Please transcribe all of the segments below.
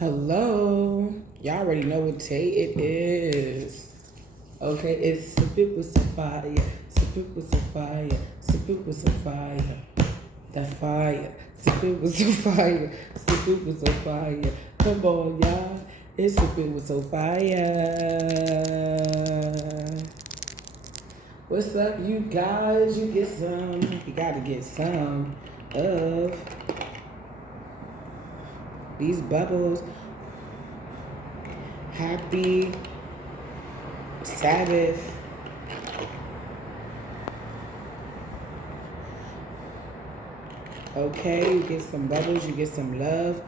Hello. Y'all already know what day it is. Okay, it's Sip It with Sophia. Sip It with Sophia. Sip It with Sophia. The fire. Sip It with Sophia. Sip It with Sophia. Come on, y'all. It's Sip It with Sophia. What's up, you guys? You get some. You gotta get some of these bubbles. Happy Sabbath. Okay, you get some bubbles, you get some love.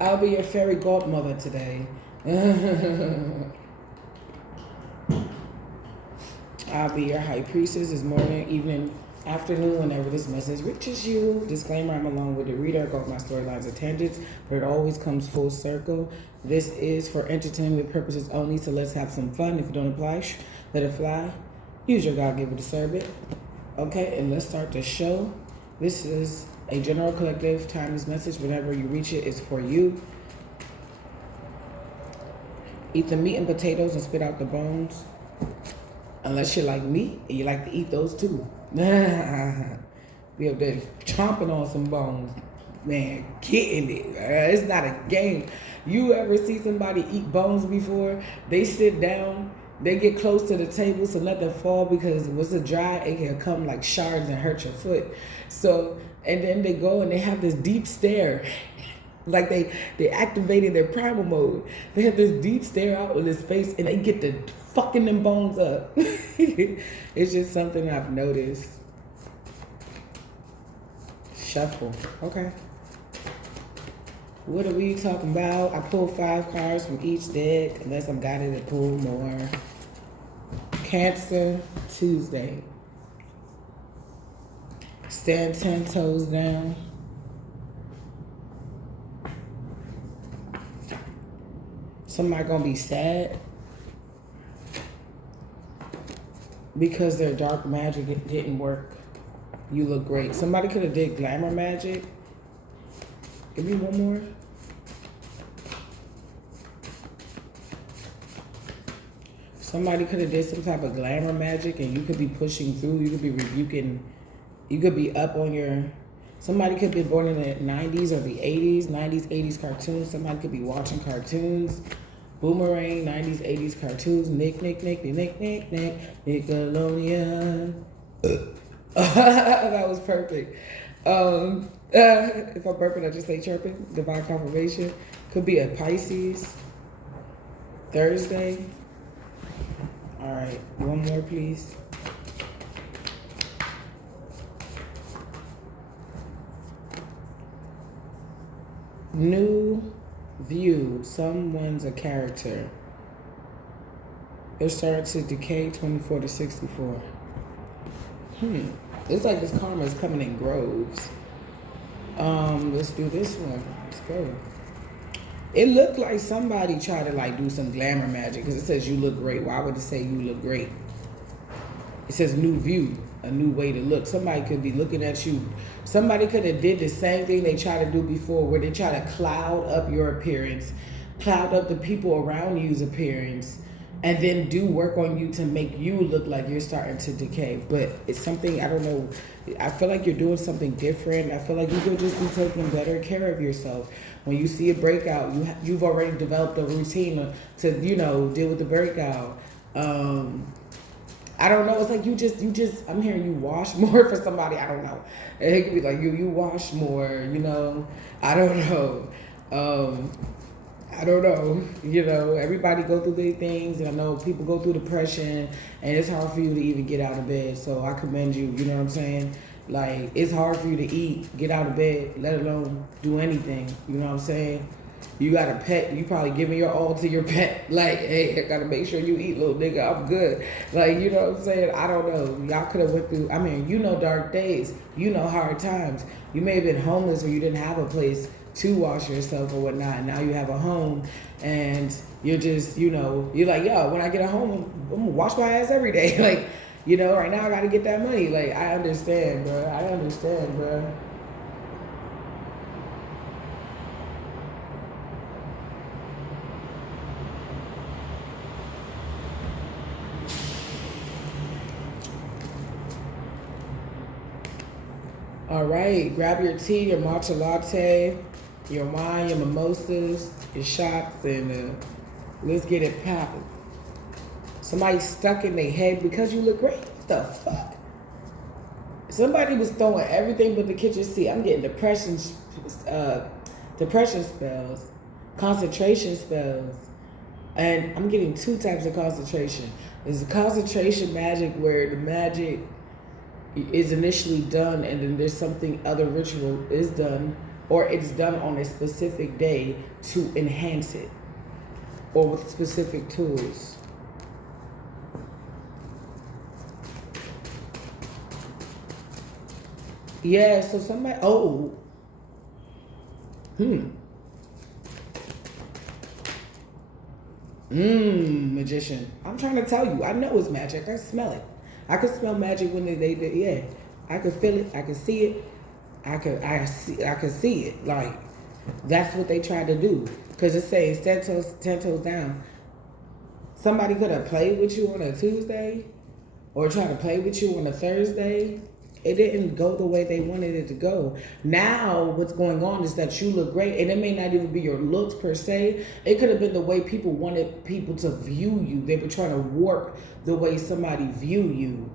I'll be your fairy godmother today. I'll be your high priestess this morning, evening, afternoon, whenever this message reaches you. Disclaimer, I'm along with the reader. I go with my storylines and tangents, but it always comes full circle. This is for entertainment purposes only, so let's have some fun. If it don't apply, let it fly. Use your God-given discernment. Okay, and let's start the show. This is a general collective timeless message. Whenever you reach it, it's for you. Eat the meat and potatoes and spit out the bones. Unless you're like me and you like to eat those too. Be up there chomping on some bones. Man, getting it. It's not a game. You ever see somebody eat bones before? They sit down, they get close to the table so nothing fall, because once it's dry, it can come like shards and hurt your foot. So, and then they go and they have this deep stare. Like they activated their primal mode. They have this deep stare out with his face and they get to fucking them bones up. It's just something I've noticed. Shuffle. Okay. What are we talking about? I pulled 5 cards from each deck, unless I'm guided to pull more. Cancer Tuesday. Stand 10 toes down. Somebody gonna be sad because their dark magic didn't work. You look great. Somebody could have did glamour magic. Give me one more. Somebody could have did some type of glamour magic and you could be pushing through. You could be rebuking. You could be up on your... Somebody could be born in the 90s or the 80s, 90s, 80s cartoons. Somebody could be watching cartoons. Boomerang, 90s, 80s cartoons. Nickelodeon. That was perfect. If I'm burping, I just say chirping. Divine confirmation. Could be a Pisces. Thursday. All right, one more, please. New view. Someone's a character. It starts to decay 24 to 64. It's like this karma is coming in groves. Let's do this one. Let's go. It looked like somebody tried to like do some glamour magic because it says you look great. Why would it say you look great? It says new view, a new way to look. Somebody could be looking at you. Somebody could have did the same thing they tried to do before, where they try to cloud up your appearance, cloud up the people around you's appearance, and then do work on you to make you look like you're starting to decay. But it's something, I don't know, I feel like you're doing something different. I feel like you could just be taking better care of yourself. When you see a breakout, you've already developed a routine to deal with the breakout. I don't know. It's like you just. I'm hearing you wash more for somebody. I don't know. It could be like you wash more. I don't know. I don't know. Everybody go through their things, and I know people go through depression, and it's hard for you to even get out of bed. So I commend you. You know what I'm saying? Like, it's hard for you to eat, get out of bed, let alone do anything. You know what I'm saying? You got a pet, you probably giving your all to your pet. Like, hey, I gotta make sure you eat, little nigga, I'm good. Like, you know what I'm saying? I don't know. Y'all could have went through, dark days. Hard times. You may have been homeless or you didn't have a place to wash yourself or whatnot. Now you have a home and you're just, you're like, yo, when I get a home, I'm gonna wash my ass every day. Like, right now I gotta get that money. Like, I understand, bro. All right, grab your tea, your matcha latte, your wine, your mimosas, your shots, and let's get it popping. Somebody stuck in their head because you look great. What the fuck? Somebody was throwing everything but the kitchen sink. I'm getting depression spells, concentration spells, and I'm getting two types of concentration. There's a concentration magic where the magic is initially done and then there's something other ritual is done, or it's done on a specific day to enhance it or with specific tools. Yeah, so somebody, magician. I'm trying to tell you, I know it's magic. I smell it. I could smell magic when they did. Yeah, I could feel it. I could see it. I could see it. Like that's what they tried to do. Cause it says ten toes down. Somebody could have played with you on a Tuesday, or try to play with you on a Thursday. It didn't go the way they wanted it to go. Now, what's going on is that you look great, and it may not even be your looks per se. It could have been the way people wanted people to view you. They were trying to warp the way somebody view you.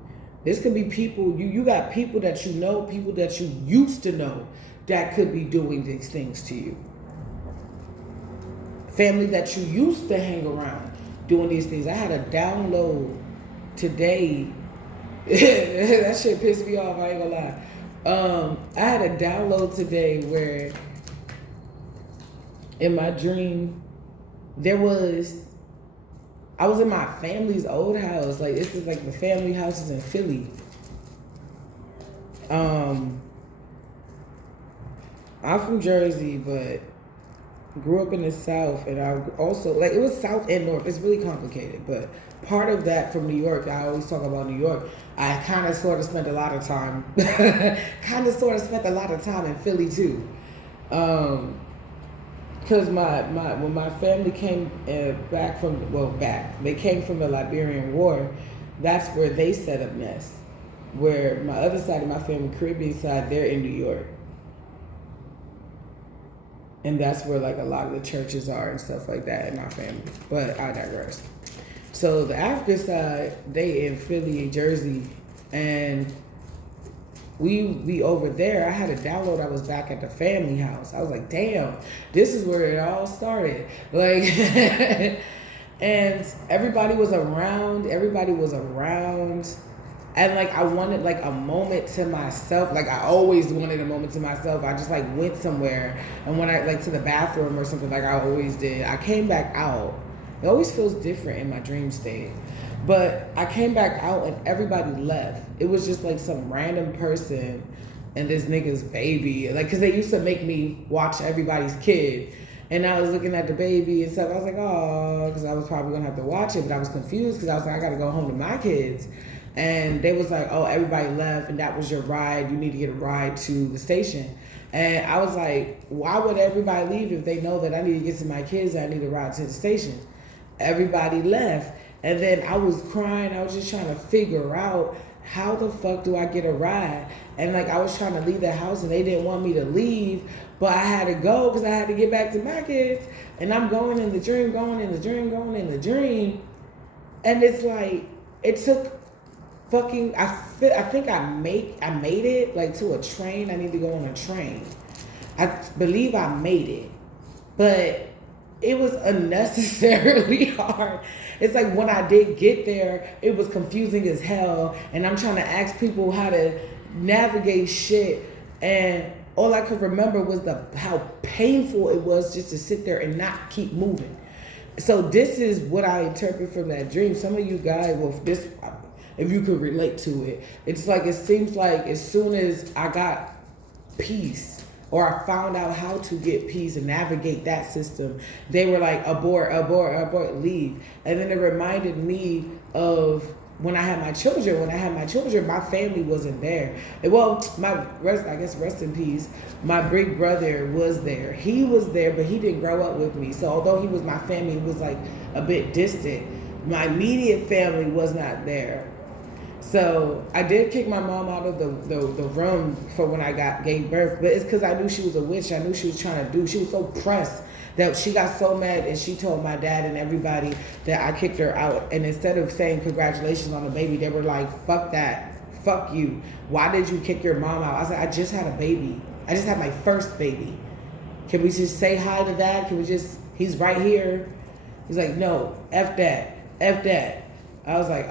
This could be people, you got people that you know, people that you used to know that could be doing these things to you. Family that you used to hang around doing these things. I had a download today. That shit pissed me off, I ain't gonna lie. I had a download today where in my dream I was in my family's old house. Like this is like the family houses in Philly. I'm from Jersey, but grew up in the South, and I also, like, it was South and North. It's really complicated, but part of that from New York, I always talk about New York. I kind of sort of spent a lot of time, in Philly too. Because when my family came they came from the Liberian War, that's where they set up nests. Where my other side of my family, Caribbean side, they're in New York. And that's where like a lot of the churches are and stuff like that in my family. But I digress. So the African side, they in Philly, Jersey, and we over there. I had a download. I was back at the family house. I was like, damn, this is where it all started. Like, and everybody was around. And like I wanted like a moment to myself. Like I always wanted a moment to myself. I just like went somewhere, and when I like to the bathroom or something, like I always did, I came back out. It always feels different in my dream state. But I came back out and everybody left. It was just like some random person and this nigga's baby. Like, cause they used to make me watch everybody's kid. And I was looking at the baby and stuff. I was like, oh, because I was probably gonna have to watch it, but I was confused because I was like, I gotta go home to my kids. And they was like, oh, everybody left and that was your ride. You need to get a ride to the station. And I was like, why would everybody leave if they know that I need to get to my kids and I need a ride to the station? Everybody left. And then I was crying. I was just trying to figure out how the fuck do I get a ride? And like I was trying to leave the house and they didn't want me to leave, but I had to go because I had to get back to my kids. And I'm going in the dream. And it's like, it took fucking, I think I made it like to a train. I need to go on a train. I believe I made it, but it was unnecessarily hard. It's like when I did get there, it was confusing as hell, and I'm trying to ask people how to navigate shit, and all I could remember was how painful it was just to sit there and not keep moving. So this is what I interpret from that dream. Some of you guys, if you could relate to it, it's like it seems like as soon as I got peace, or I found out how to get peace and navigate that system, they were like, abort, leave. And then it reminded me of when I had my children. My family wasn't there. Well, rest in peace, my big brother was there. He was there, but he didn't grow up with me. So although he was my family, it was like a bit distant. My immediate family was not there. So I did kick my mom out of the room for when I gave birth, but it's because I knew she was a witch. I knew she was trying to do. She was so pressed that she got so mad, and she told my dad and everybody that I kicked her out. And instead of saying congratulations on the baby, they were like, "Fuck that, fuck you. Why did you kick your mom out?" I was like, "I just had a baby. I just had my first baby. Can we just say hi to Dad? Can we just? He's right here." He's like, "No, f that, f that." I was like,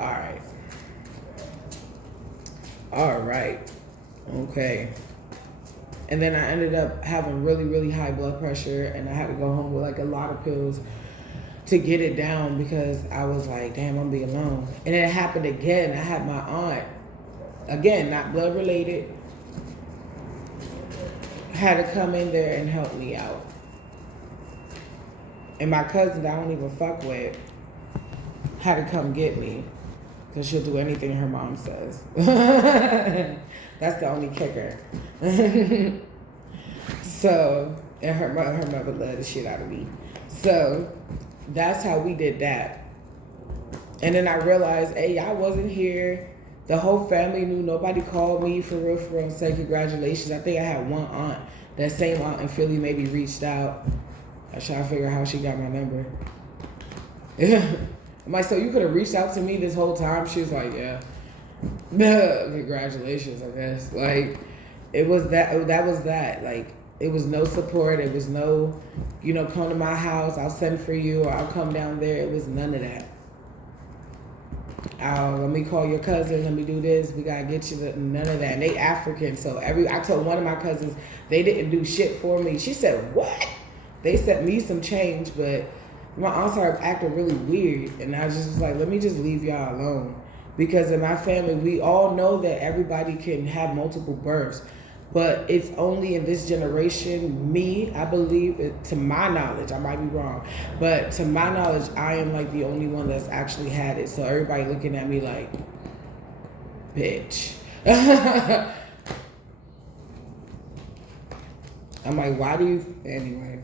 all right, okay. And then I ended up having really, really high blood pressure, and I had to go home with like a lot of pills to get it down because I was like, damn, I'm gonna be alone. And it happened again. I had my aunt, again, not blood related, had to come in there and help me out. And my cousin that I don't even fuck with had to come get me because she'll do anything her mom says. That's the only kicker. So, and her mother loved the shit out of me. So, that's how we did that. And then I realized, hey, I wasn't here. The whole family knew. Nobody called me for real, and said congratulations. I think I had one aunt. That same aunt in Philly maybe reached out. I trying to figure out how she got my number. I'm like, so you could have reached out to me this whole time? She was like, yeah. Congratulations, I guess. Like, it was that. Like, it was no support. It was no, come to my house. I'll send for you, or I'll come down there. It was none of that. Let me call your cousin. Let me do this. We gotta get you none of that. And they African, so I told one of my cousins they didn't do shit for me. She said, what? They sent me some change, but my aunt started acting really weird, and I just was like, let me just leave y'all alone. Because in my family, we all know that everybody can have multiple births, but it's only in this generation, I believe, to my knowledge, I might be wrong, but to my knowledge, I am like the only one that's actually had it. So everybody looking at me like, bitch. I'm like, why do you, anyway.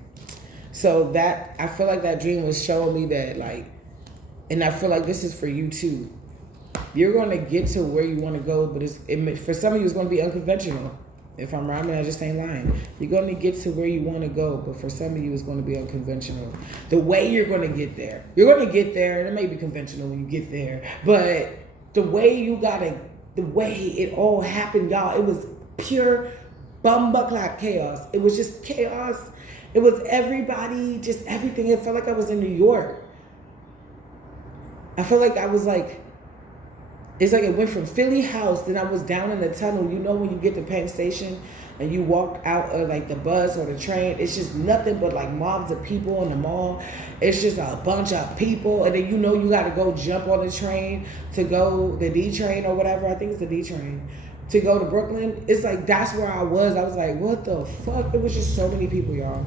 So that, I feel like that dream was showing me that, like, and I feel like this is for you too. You're going to get to where you want to go, but for some of you, it's going to be unconventional. If I'm rhyming, I just ain't lying. You're going to get to where you want to go, but for some of you, it's going to be unconventional. The way you're going to get there. You're going to get there, and it may be conventional when you get there, but the way it all happened, y'all, it was pure bumbucklot chaos. It was just chaos. It was everybody, just everything. It felt like I was in New York. I felt like I was like, it's like it went from Philly house, then I was down in the tunnel. You know when you get to Penn Station and you walk out of like the bus or the train, it's just nothing but like mobs of people in the mall. It's just a bunch of people. And then you got to go jump on the train to go, the D train or whatever. I think it's the D train. To go to Brooklyn. It's like, that's where I was. I was like, what the fuck? It was just so many people, y'all.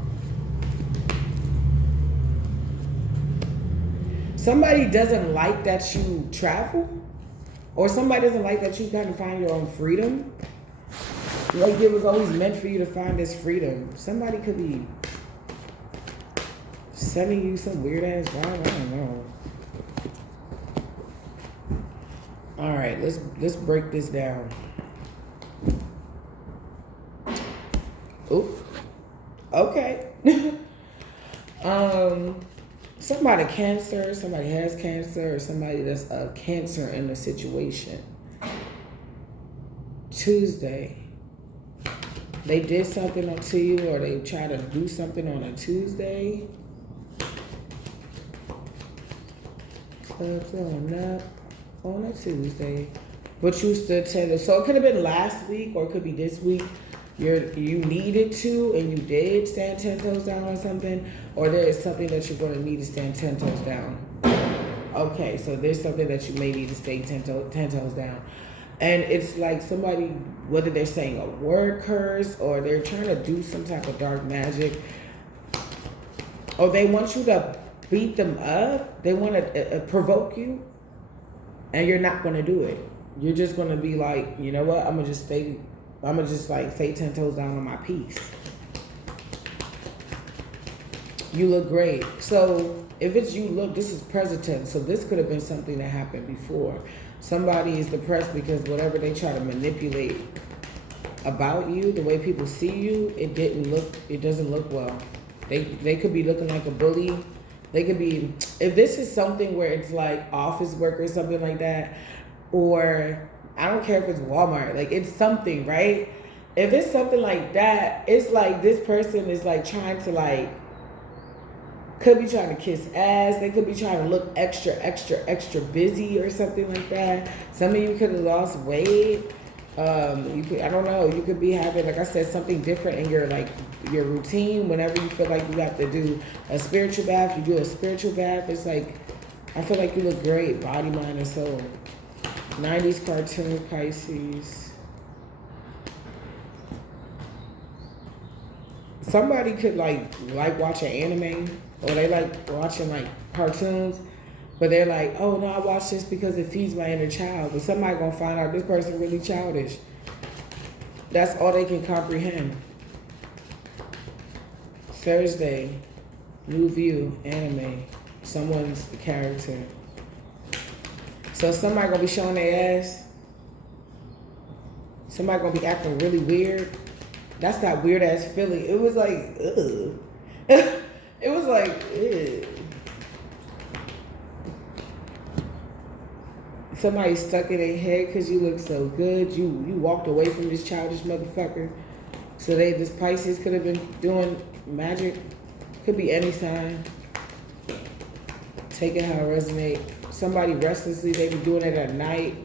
Somebody doesn't like that you travel, or somebody doesn't like that you kind of find your own freedom. Like it was always meant for you to find this freedom. Somebody could be sending you some weird ass vibe. I don't know. All right, let's break this down. Oop. Okay. Somebody cancer, somebody has cancer, or somebody that's a cancer in a situation. Tuesday. They did something to you, or they try to do something on a Tuesday. Clubs on up on a Tuesday. But you stood tender. So it could have been last week, or it could be this week. You needed to, and you did stand 10 toes down on something, or there is something that you're going to need to stand 10 toes down. Okay, so there's something that you may need to stay 10 toes down. And it's like somebody, whether they're saying a word curse, or they're trying to do some type of dark magic, or they want you to beat them up, they want to provoke you, and you're not going to do it. You're just going to be like, you know what, I'm going to just stay 10 toes down on my piece. You look great. So if it's you look, this is present tense. So this could have been something that happened before. Somebody is depressed because whatever they try to manipulate about you, the way people see you, it doesn't look well. They could be looking like a bully. They could be, if this is something where it's like office work or something like that, or I don't care if it's Walmart, like it's something, right? If it's something like that, it's like this person is like trying to like, could be trying to kiss ass. They could be trying to look extra, extra, extra busy or something like that. Some of you could have lost weight. You could, I don't know, you could be having, like I said, something different in your like your routine. Whenever you feel like you have to do a spiritual bath, you do a spiritual bath. It's like, I feel like you look great, body, mind, and soul. 90s cartoons, Pisces. Somebody could like watching anime, or they like watching like cartoons, but they're like, oh no, I watch this because it feeds my inner child. But somebody gonna find out this person really childish. That's all they can comprehend. Thursday, new view, anime. Someone's the character. So somebody gonna be showing their ass. Somebody gonna be acting really weird. That's that weird ass feeling. It was like, ugh. It was like, ugh. Somebody stuck in their head because you look so good. You walked away from this childish motherfucker. So this Pisces could have been doing magic. Could be any sign. Take it how it resonates. Somebody restlessly, they be doing it at night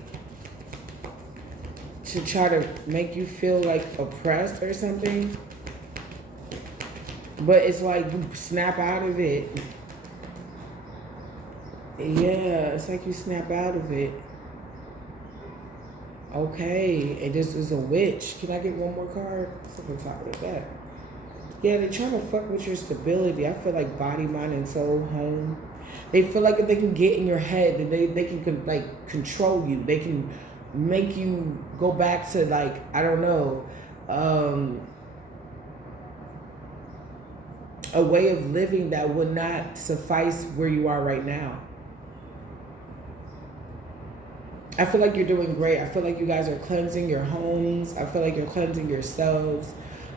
to try to make you feel like oppressed or something. But it's like you snap out of it. Yeah, it's like you snap out of it. Okay, and this is a witch. Can I get one more card? Something top of that. Yeah, they're trying to fuck with your stability. I feel like body, mind, and soul, home. They feel like if they can get in your head, then they can like control you. They can make you go back to like, I don't know, a way of living that would not suffice where you are right now. I feel like you're doing great. I feel like you guys are cleansing your homes. I feel like you're cleansing yourselves.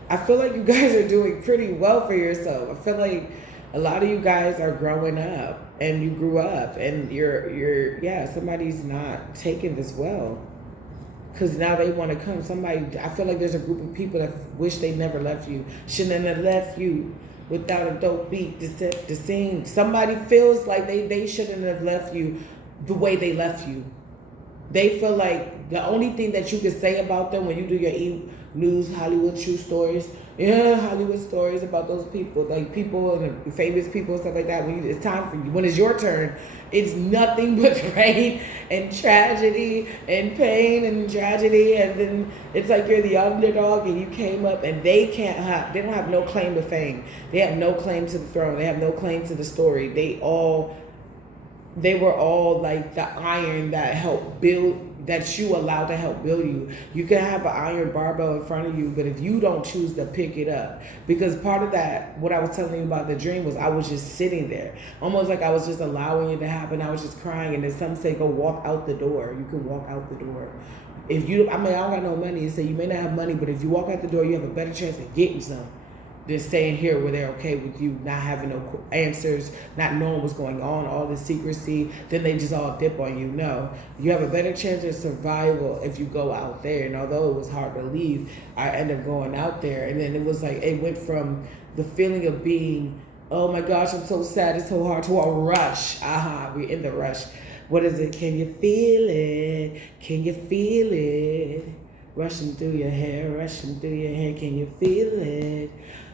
I feel like you guys are doing pretty well for yourself. I feel like a lot of you guys are growing up, and you grew up, and yeah, somebody's not taking this well. Because now they want to come. I feel like there's a group of people that wish they never left you. Shouldn't have left you without a dope beat to set the scene. Somebody feels like they shouldn't have left you the way they left you. They feel like the only thing that you can say about them when you do your news, Hollywood true stories, Hollywood stories about those people, like people and famous people and stuff like that. When it's time for you, when it's your turn, it's nothing but pain and tragedy and pain and tragedy, and then it's like you're the underdog and you came up, and they don't have no claim to fame. They have no claim to the throne. They have no claim to the story. They were all like the iron that helped build, that you allowed to help build you. You can have an iron barbell in front of you, but if you don't choose to pick it up, because part of that, what I was telling you about the dream was I was just sitting there, almost like I was just allowing it to happen. I was just crying, and then some say, go walk out the door. You can walk out the door. If you, I don't got no money, so you may not have money, but if you walk out the door, you have a better chance of getting some than staying here where they're okay with you not having no answers, not knowing what's going on, all the secrecy, then they just all dip on you. No, you have a better chance of survival if you go out there. And although it was hard to leave, I ended up going out there. And then it was like, it went from the feeling of being, oh my gosh, I'm so sad, it's so hard, to a rush. We're in the rush. What is it? Can you feel it? Can you feel it? Rushing through your hair, rushing through your hair, can you feel it?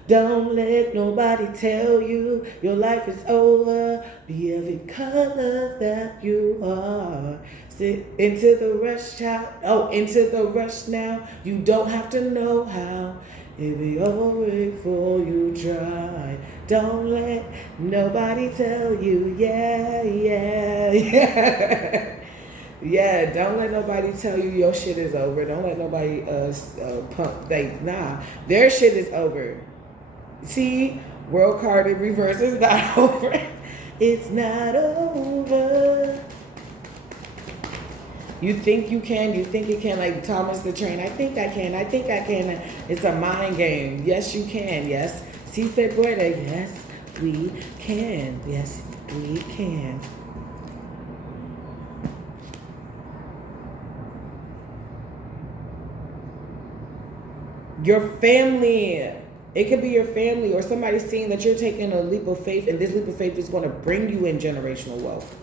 Don't let nobody tell you your life is over. Be every color that you are. Sit into the rush, child. Oh, into the rush now. You don't have to know how. It'll be over before you try. Don't let nobody tell you, yeah, yeah, yeah. Yeah, don't let nobody tell you your shit is over. Don't let nobody pump. Nah, their shit is over. See, world card in reverse is not over. It's not over. You think you can, you think you can, like Thomas the Train. I think I can, I think I can. It's a mind game. Yes, you can. Yes. Si se puede. Yes, we can. Yes, we can. Your family. It could be your family or somebody seeing that you're taking a leap of faith, and this leap of faith is going to bring you in generational wealth.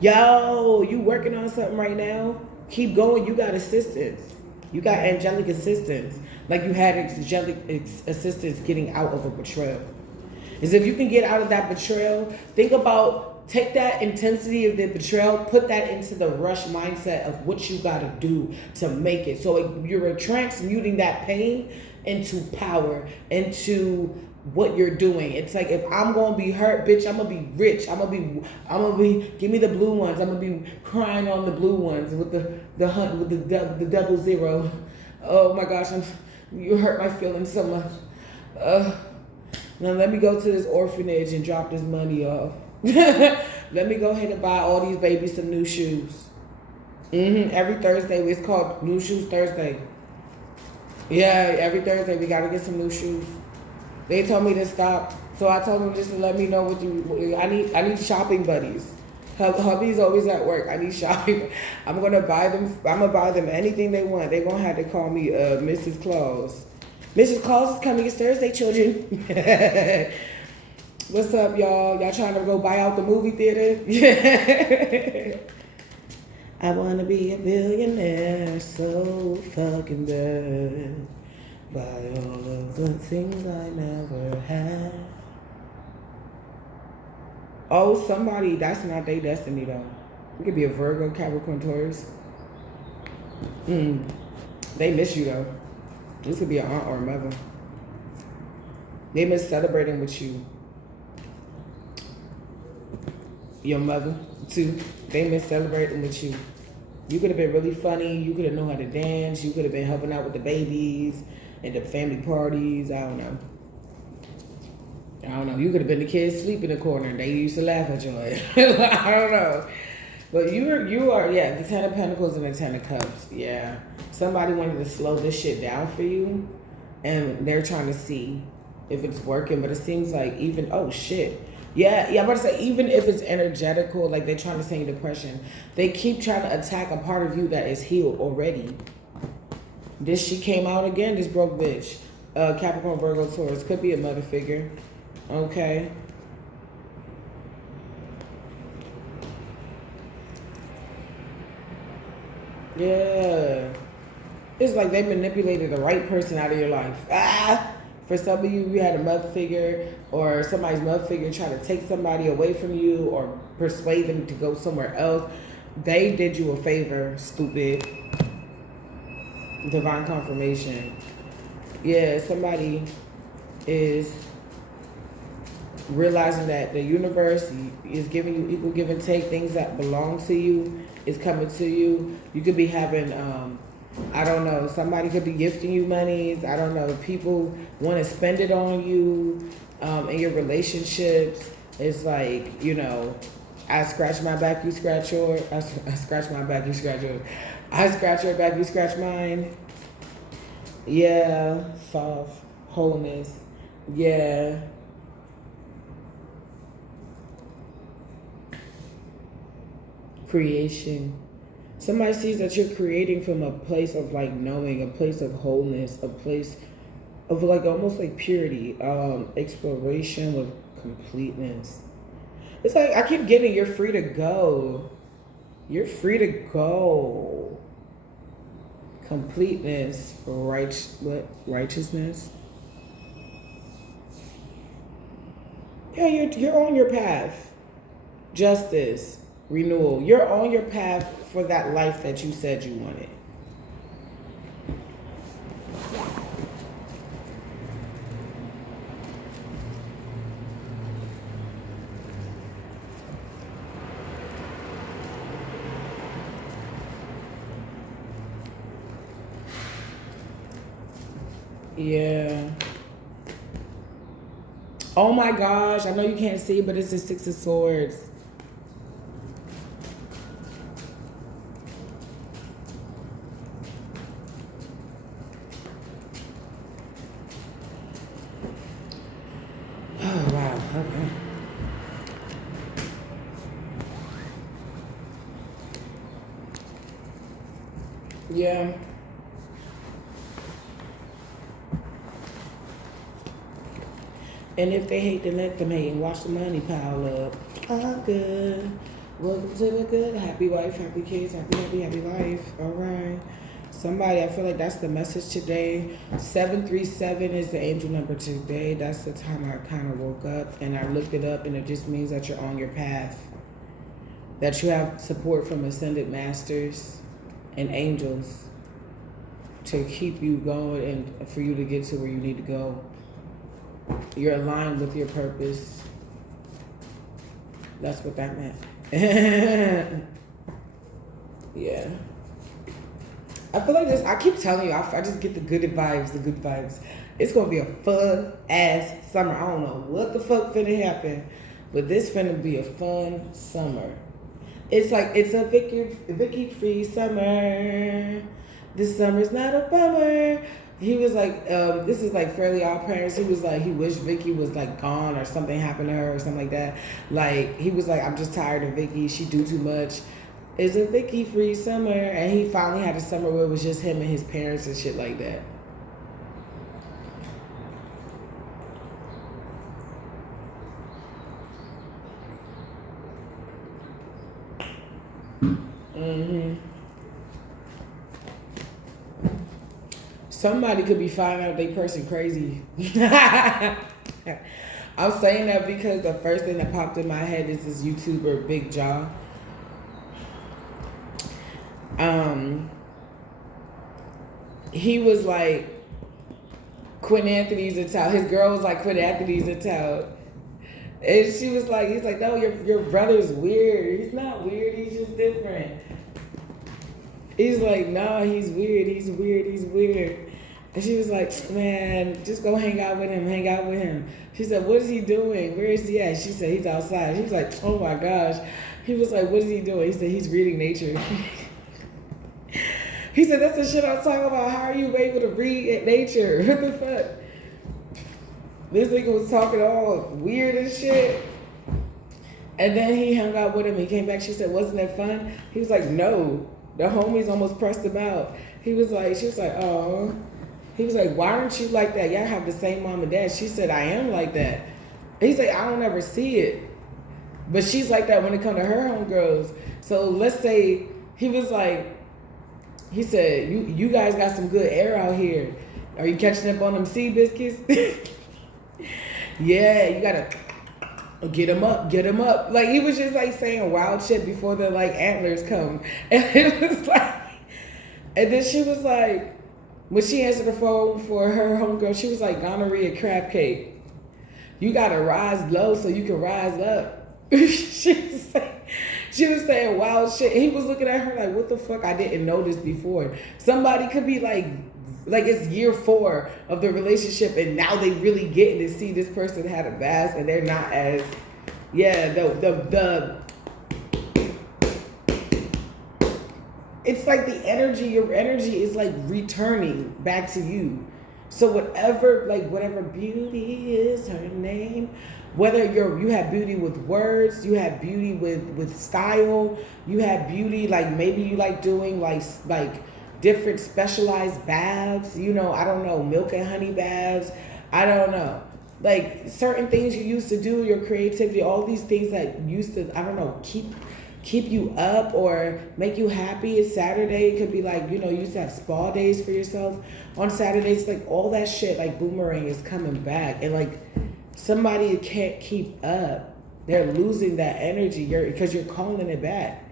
Yo, you working on something right now? Keep going. You got assistance. You got angelic assistance. Like you had angelic assistance getting out of a betrayal. As if you can get out of that betrayal, think about, take that intensity of the betrayal, put that into the rush mindset of what you got to do to make it. So you're transmuting that pain into power, into what you're doing. It's like, if I'm gonna be hurt, bitch, I'm gonna be rich. I'm gonna be. Give me the blue ones. I'm gonna be crying on the blue ones with the hunt with the double zero. Oh my gosh, you hurt my feelings so much. Now let me go to this orphanage and drop this money off. Let me go ahead and buy all these babies some new shoes. Every Thursday, it's called New Shoes Thursday. Yeah, every Thursday we gotta get some new shoes. They told me to stop, so I told them just to let me know what you. I need shopping buddies. Hubby's always at work. I need shopping. I'm gonna buy them anything they want. They're gonna have to call me Mrs. Claus. Mrs. Claus is coming. It's Thursday, children. What's up, y'all? Y'all trying to go buy out the movie theater? Yeah. I wanna be a billionaire so fucking bad. Buy all of the things I never had. Oh, somebody, that's not their destiny though. It could be a Virgo, Capricorn, Taurus. They miss you though. This could be an aunt or a mother. They miss celebrating with you. Your mother too. They miss celebrating with you. You could have been really funny. You could have known how to dance. You could have been helping out with the babies and the family parties. I don't know. You could have been the kids sleep in the corner and they used to laugh at you. I don't know. But you are, yeah, the 10 of Pentacles and the 10 of Cups. Yeah. Somebody wanted to slow this shit down for you and they're trying to see if it's working. But it seems like even, oh shit. Yeah, I'm about to say, even if it's energetical, like they're trying to say depression, they keep trying to attack a part of you that is healed already. This she came out again, this broke bitch. Capricorn, Virgo, Taurus. Could be a mother figure. Okay. Yeah. It's like they manipulated the right person out of your life. For some of you, you had a mother figure or somebody's mother figure try to take somebody away from you or persuade them to go somewhere else. They did you a favor, stupid. Divine confirmation. Yeah, somebody is realizing that the universe is giving you equal give and take. Things that belong to you is coming to you. You could be having, I don't know, somebody could be gifting you monies. I don't know, people want to spend it on you in your relationships. It's like, you know, I scratch my back, you scratch yours. I scratch my back, you scratch yours. I scratch your back, you scratch mine. Yeah, soft, wholeness. Yeah. Creation. Somebody sees that you're creating from a place of like knowing, a place of wholeness, a place of like almost like purity, exploration with completeness. It's like I keep getting you're free to go. You're free to go. Completeness, righteousness. Yeah, you're on your path. Justice, renewal. You're on your path for that life that you said you wanted. Yeah. Oh my gosh, I know you can't see, but it's the Six of Swords. Yeah. And if they hate, then let them hate and watch the money pile up. I'm good. Welcome to the good. Happy wife, happy kids, happy life. All right. Somebody, I feel like that's the message today. 737 is the angel number today. That's the time I kind of woke up and I looked it up, and it just means that you're on your path. That you have support from ascended masters and angels to keep you going and for you to get to where you need to go. You're aligned with your purpose. That's what that meant. Yeah. I feel like this, I keep telling you, I just get the good vibes. It's going to be a fun ass summer. I don't know what the fuck finna happen, but this finna be a fun summer. It's like, it's a Vicky free summer. This summer's not a bummer. He was like, this is like Fairly Odd Parents. He was like, he wished Vicky was like gone or something happened to her or something like that. Like, he was like, I'm just tired of Vicky. She do too much. It's a Vicky free summer. And he finally had a summer where it was just him and his parents and shit like that. Mm-hmm. Somebody could be finding out they person crazy. I'm saying that because the first thing that popped in my head is this YouTuber, Big Jaw. He was like Quinn Anthony's in town. His girl was like Quinn Anthony's in town. And she was like, he's like, no, your brother's weird. He's not weird, he's just different. He's like, no, he's weird. And she was like, man, just go hang out with him. She said, what is he doing? Where is he at? She said, he's outside. He was like, oh my gosh. He was like, what is he doing? He said, he's reading nature. He said, that's the shit I'm talking about. How are you able to read nature? What the fuck? This nigga was talking all weird and shit. And then he hung out with him. He came back. She said, wasn't that fun? He was like, no. The homies almost pressed him out. He was like, she was like, oh. He was like, why aren't you like that? Y'all have the same mom and dad. She said, I am like that. He's like, I don't ever see it. But she's like that when it comes to her homegirls. So let's say, he was like, he said, you guys got some good air out here. Are you catching up on them sea biscuits? Yeah, you gotta get him up. Like, he was just like saying wild shit before the like antlers come. And it was like, and then she was like, when she answered the phone for her homegirl, she was like, gonorrhea crab cake. You gotta rise low so you can rise up. She was saying wild shit. He was looking at her like, what the fuck? I didn't know this before. Somebody could be like it's year 4 of the relationship and now they really getting to see this person had a mask and they're not as, it's like the energy, your energy is like returning back to you. So whatever beauty is her name, whether you have beauty with words, you have beauty with style, you have beauty, like maybe you like doing like different specialized baths, I don't know, milk and honey baths, I don't know. Like certain things you used to do, your creativity, all these things that used to, I don't know, keep you up or make you happy. It's Saturday. It could be like, you used to have spa days for yourself on Saturdays. Like all that shit, like boomerang is coming back. And like somebody can't keep up. They're losing that energy because you're calling it back.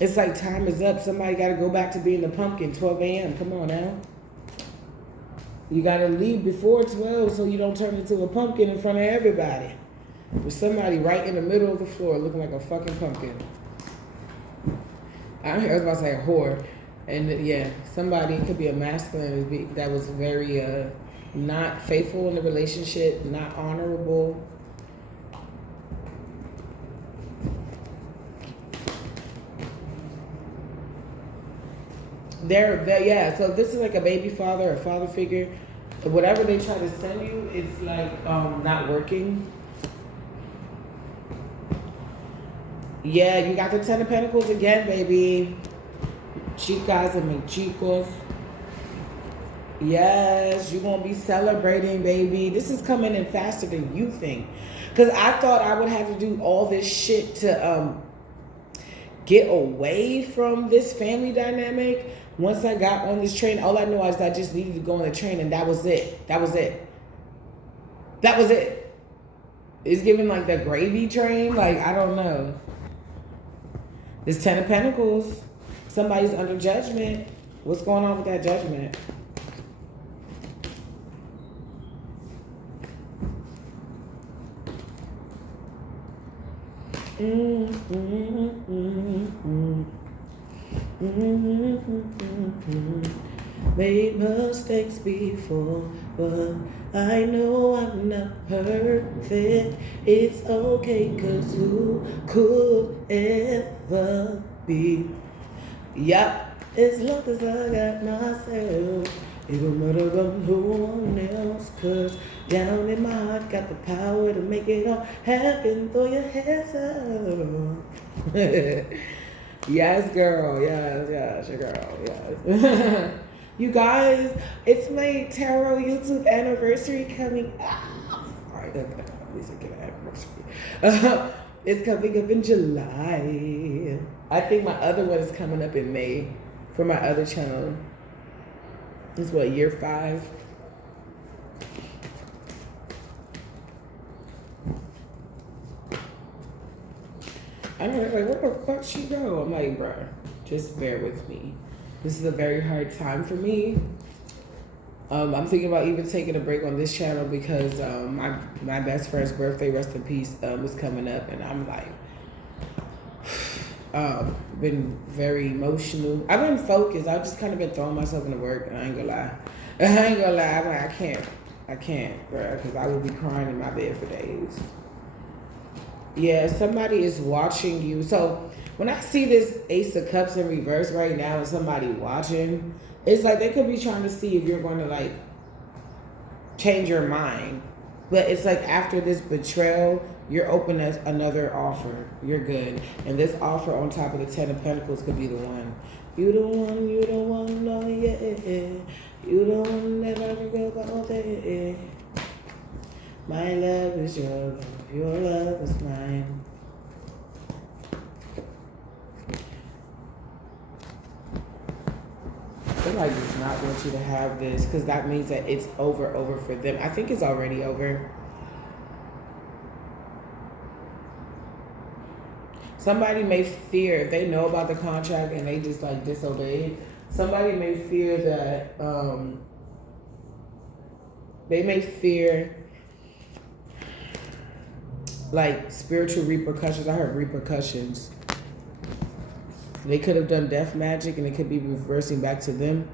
It's like time is up. Somebody got to go back to being the pumpkin, 12 a.m. Come on now. You got to leave before 12 so you don't turn into a pumpkin in front of everybody. With somebody right in the middle of the floor looking like a fucking pumpkin. I was about to say a whore. And yeah, somebody could be a masculine that was very not faithful in the relationship, not honorable. So if this is like a baby father or father figure, Whatever they try to send you, it's like not working. Yeah, you got the Ten of Pentacles again, baby. Chicas and mi chicos. Yes, you're going to be celebrating, baby. This is coming in faster than you think. Because I thought I would have to do all this shit to get away from this family dynamic. Once I got on this train, all I knew was I just needed to go on the train, and that was it. That was it. That was it. It's giving like the gravy train. Like, I don't know. This Ten of Pentacles. Somebody's under judgment. What's going on with that judgment? Made mistakes before, but I know I'm not perfect. It's okay, cause who could ever be? Yep, as long as I got myself, it don't matter about no one else. Cause down in my heart, got the power to make it all happen. Throw your hands up. Yes, girl. Yes, your girl. Yes. You guys, it's my tarot YouTube anniversary coming up. Alright, at least I get an anniversary. It's coming up in July. I think my other one is coming up in May for my other channel. It's what, year 5? I know, like, where the fuck she go? I'm like, bruh, just bear with me. This is a very hard time for me. I'm thinking about even taking a break on this channel because my best friend's birthday, rest in peace, is coming up, and I'm like, been very emotional. I've been focused. I've just kind of been throwing myself into work, and I ain't gonna lie. I'm like, I can't, bro, because I will be crying in my bed for days. Yeah, somebody is watching you. So when I see this Ace of Cups in reverse right now and somebody watching, it's like they could be trying to see if you're going to like change your mind. But it's like after this betrayal, you're open to another offer. You're good. And this offer on top of the Ten of Pentacles could be the one. You the one, no, yeah. You the one that I forget about that. My love is your love is mine. Somebody does not want you to have this because that means that it's over for them. I think it's already over. Somebody may fear, if they know about the contract and they just like disobeyed, somebody may fear that, they may fear like spiritual repercussions. I heard repercussions. They could have done death magic and it could be reversing back to them.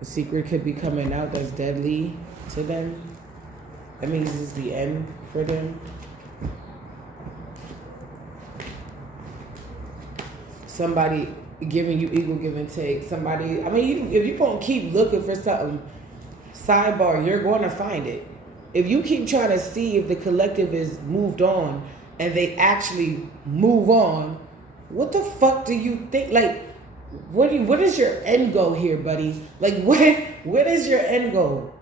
The secret could be coming out that's deadly to them. That means this is the end for them. Somebody giving you equal give and take. Somebody, I mean, if you're going to keep looking for something, sidebar, you're going to find it. If you keep trying to see if the collective is moved on and they actually move on, what the fuck do you think? Like, what is your end goal here, buddy? Like, what is your end goal?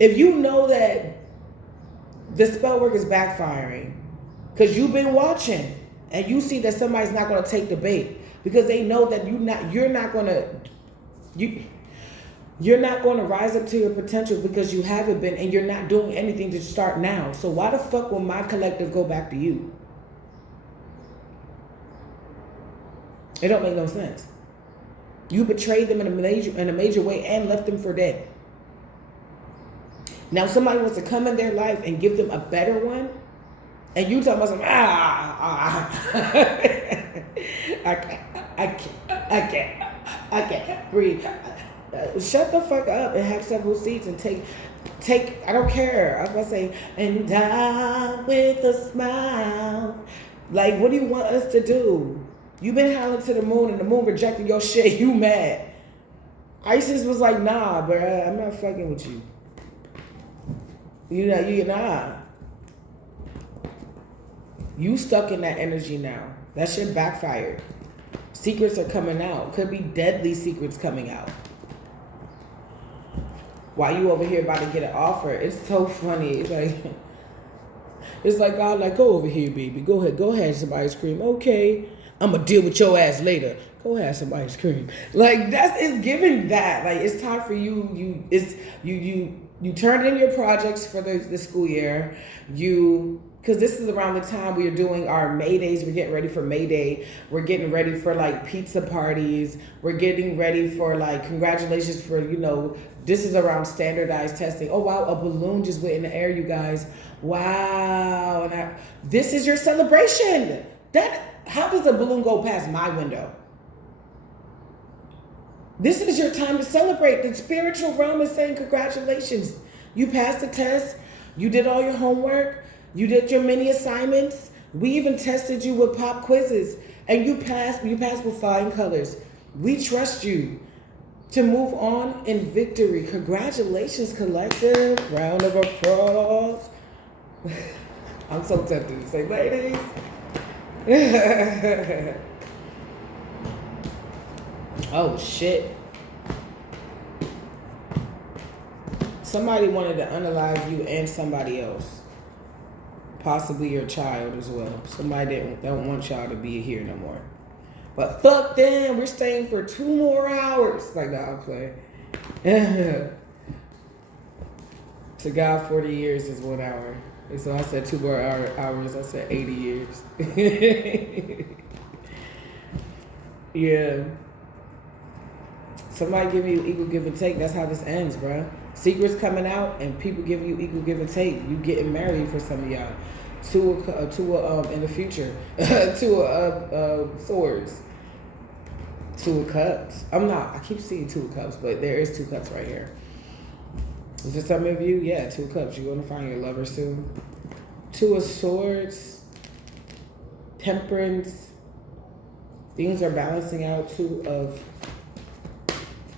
If you know that the spell work is backfiring because you've been watching and you see that somebody's not going to take the bait because they know that you're not going to rise up to your potential because you haven't been and you're not doing anything to start now. So why the fuck will my collective go back to you? It don't make no sense. You betrayed them in a major way and left them for dead. Now somebody wants to come in their life and give them a better one, and you talking about something, I can't breathe. Shut the fuck up and have several seats and take. I don't care. I was about to say, and die with a smile. Like, what do you want us to do? You've been howling to the moon and the moon rejected your shit. You mad. Isis was like, nah, bruh, I'm not fucking with you. Nah. You stuck in that energy now. That shit backfired. Secrets are coming out. Could be deadly secrets coming out. While you over here about to get an offer, it's so funny. It's like God, like, go over here, baby. Go ahead, have some ice cream. Okay, I'm gonna deal with your ass later. Go have some ice cream. Like it's giving that. Like it's time for you. You turned in your projects for the school year. Because this is around the time we are doing our May Days. We're getting ready for May Day. We're getting ready for like pizza parties. We're getting ready for like congratulations for, this is around standardized testing. Oh, wow, a balloon just went in the air, you guys. Wow. This is your celebration. How does a balloon go past my window? This is your time to celebrate. The spiritual realm is saying congratulations. You passed the test. You did all your homework. You did your mini assignments. We even tested you with pop quizzes. And you passed with flying colors. We trust you to move on in victory. Congratulations, collective. Round of applause. I'm so tempted to say, ladies. Oh, shit. Somebody wanted to unalive you and somebody else. Possibly your child as well. Somebody don't want y'all to be here no more. But fuck them. We're staying for 2 more hours. Like, nah, I'm playing. To God, 40 years is 1 hour. And so I said 2 more hours. I said 80 years. Yeah. Somebody give you equal give and take. That's how this ends, bruh. Secrets coming out and people giving you equal give and take. You getting married for some of y'all. In the future. 2 of swords. 2 of cups. I keep seeing 2 of cups, but there is 2 cups right here. For some of you, yeah, 2 of cups. You're going to find your lover soon. 2 of swords. Temperance. Things are balancing out. 2 of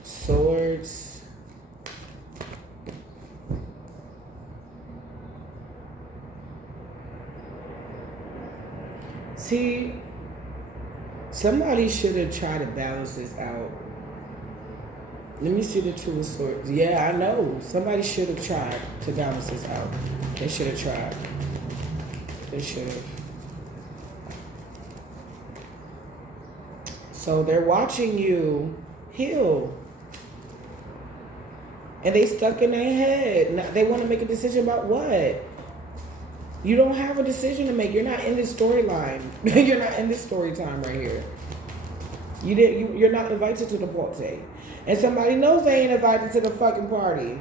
swords. See, somebody should have tried to balance this out. Let me see the 2 of swords. Yeah, I know. Somebody should have tried to balance this out. They should have tried. They should have. So they're watching you heal. And they stuck in their head. Now, they want to make a decision about what? You don't have a decision to make. You're not in this storyline. You're not in this story time right here. You're not invited to the party. And somebody knows they ain't invited to the fucking party.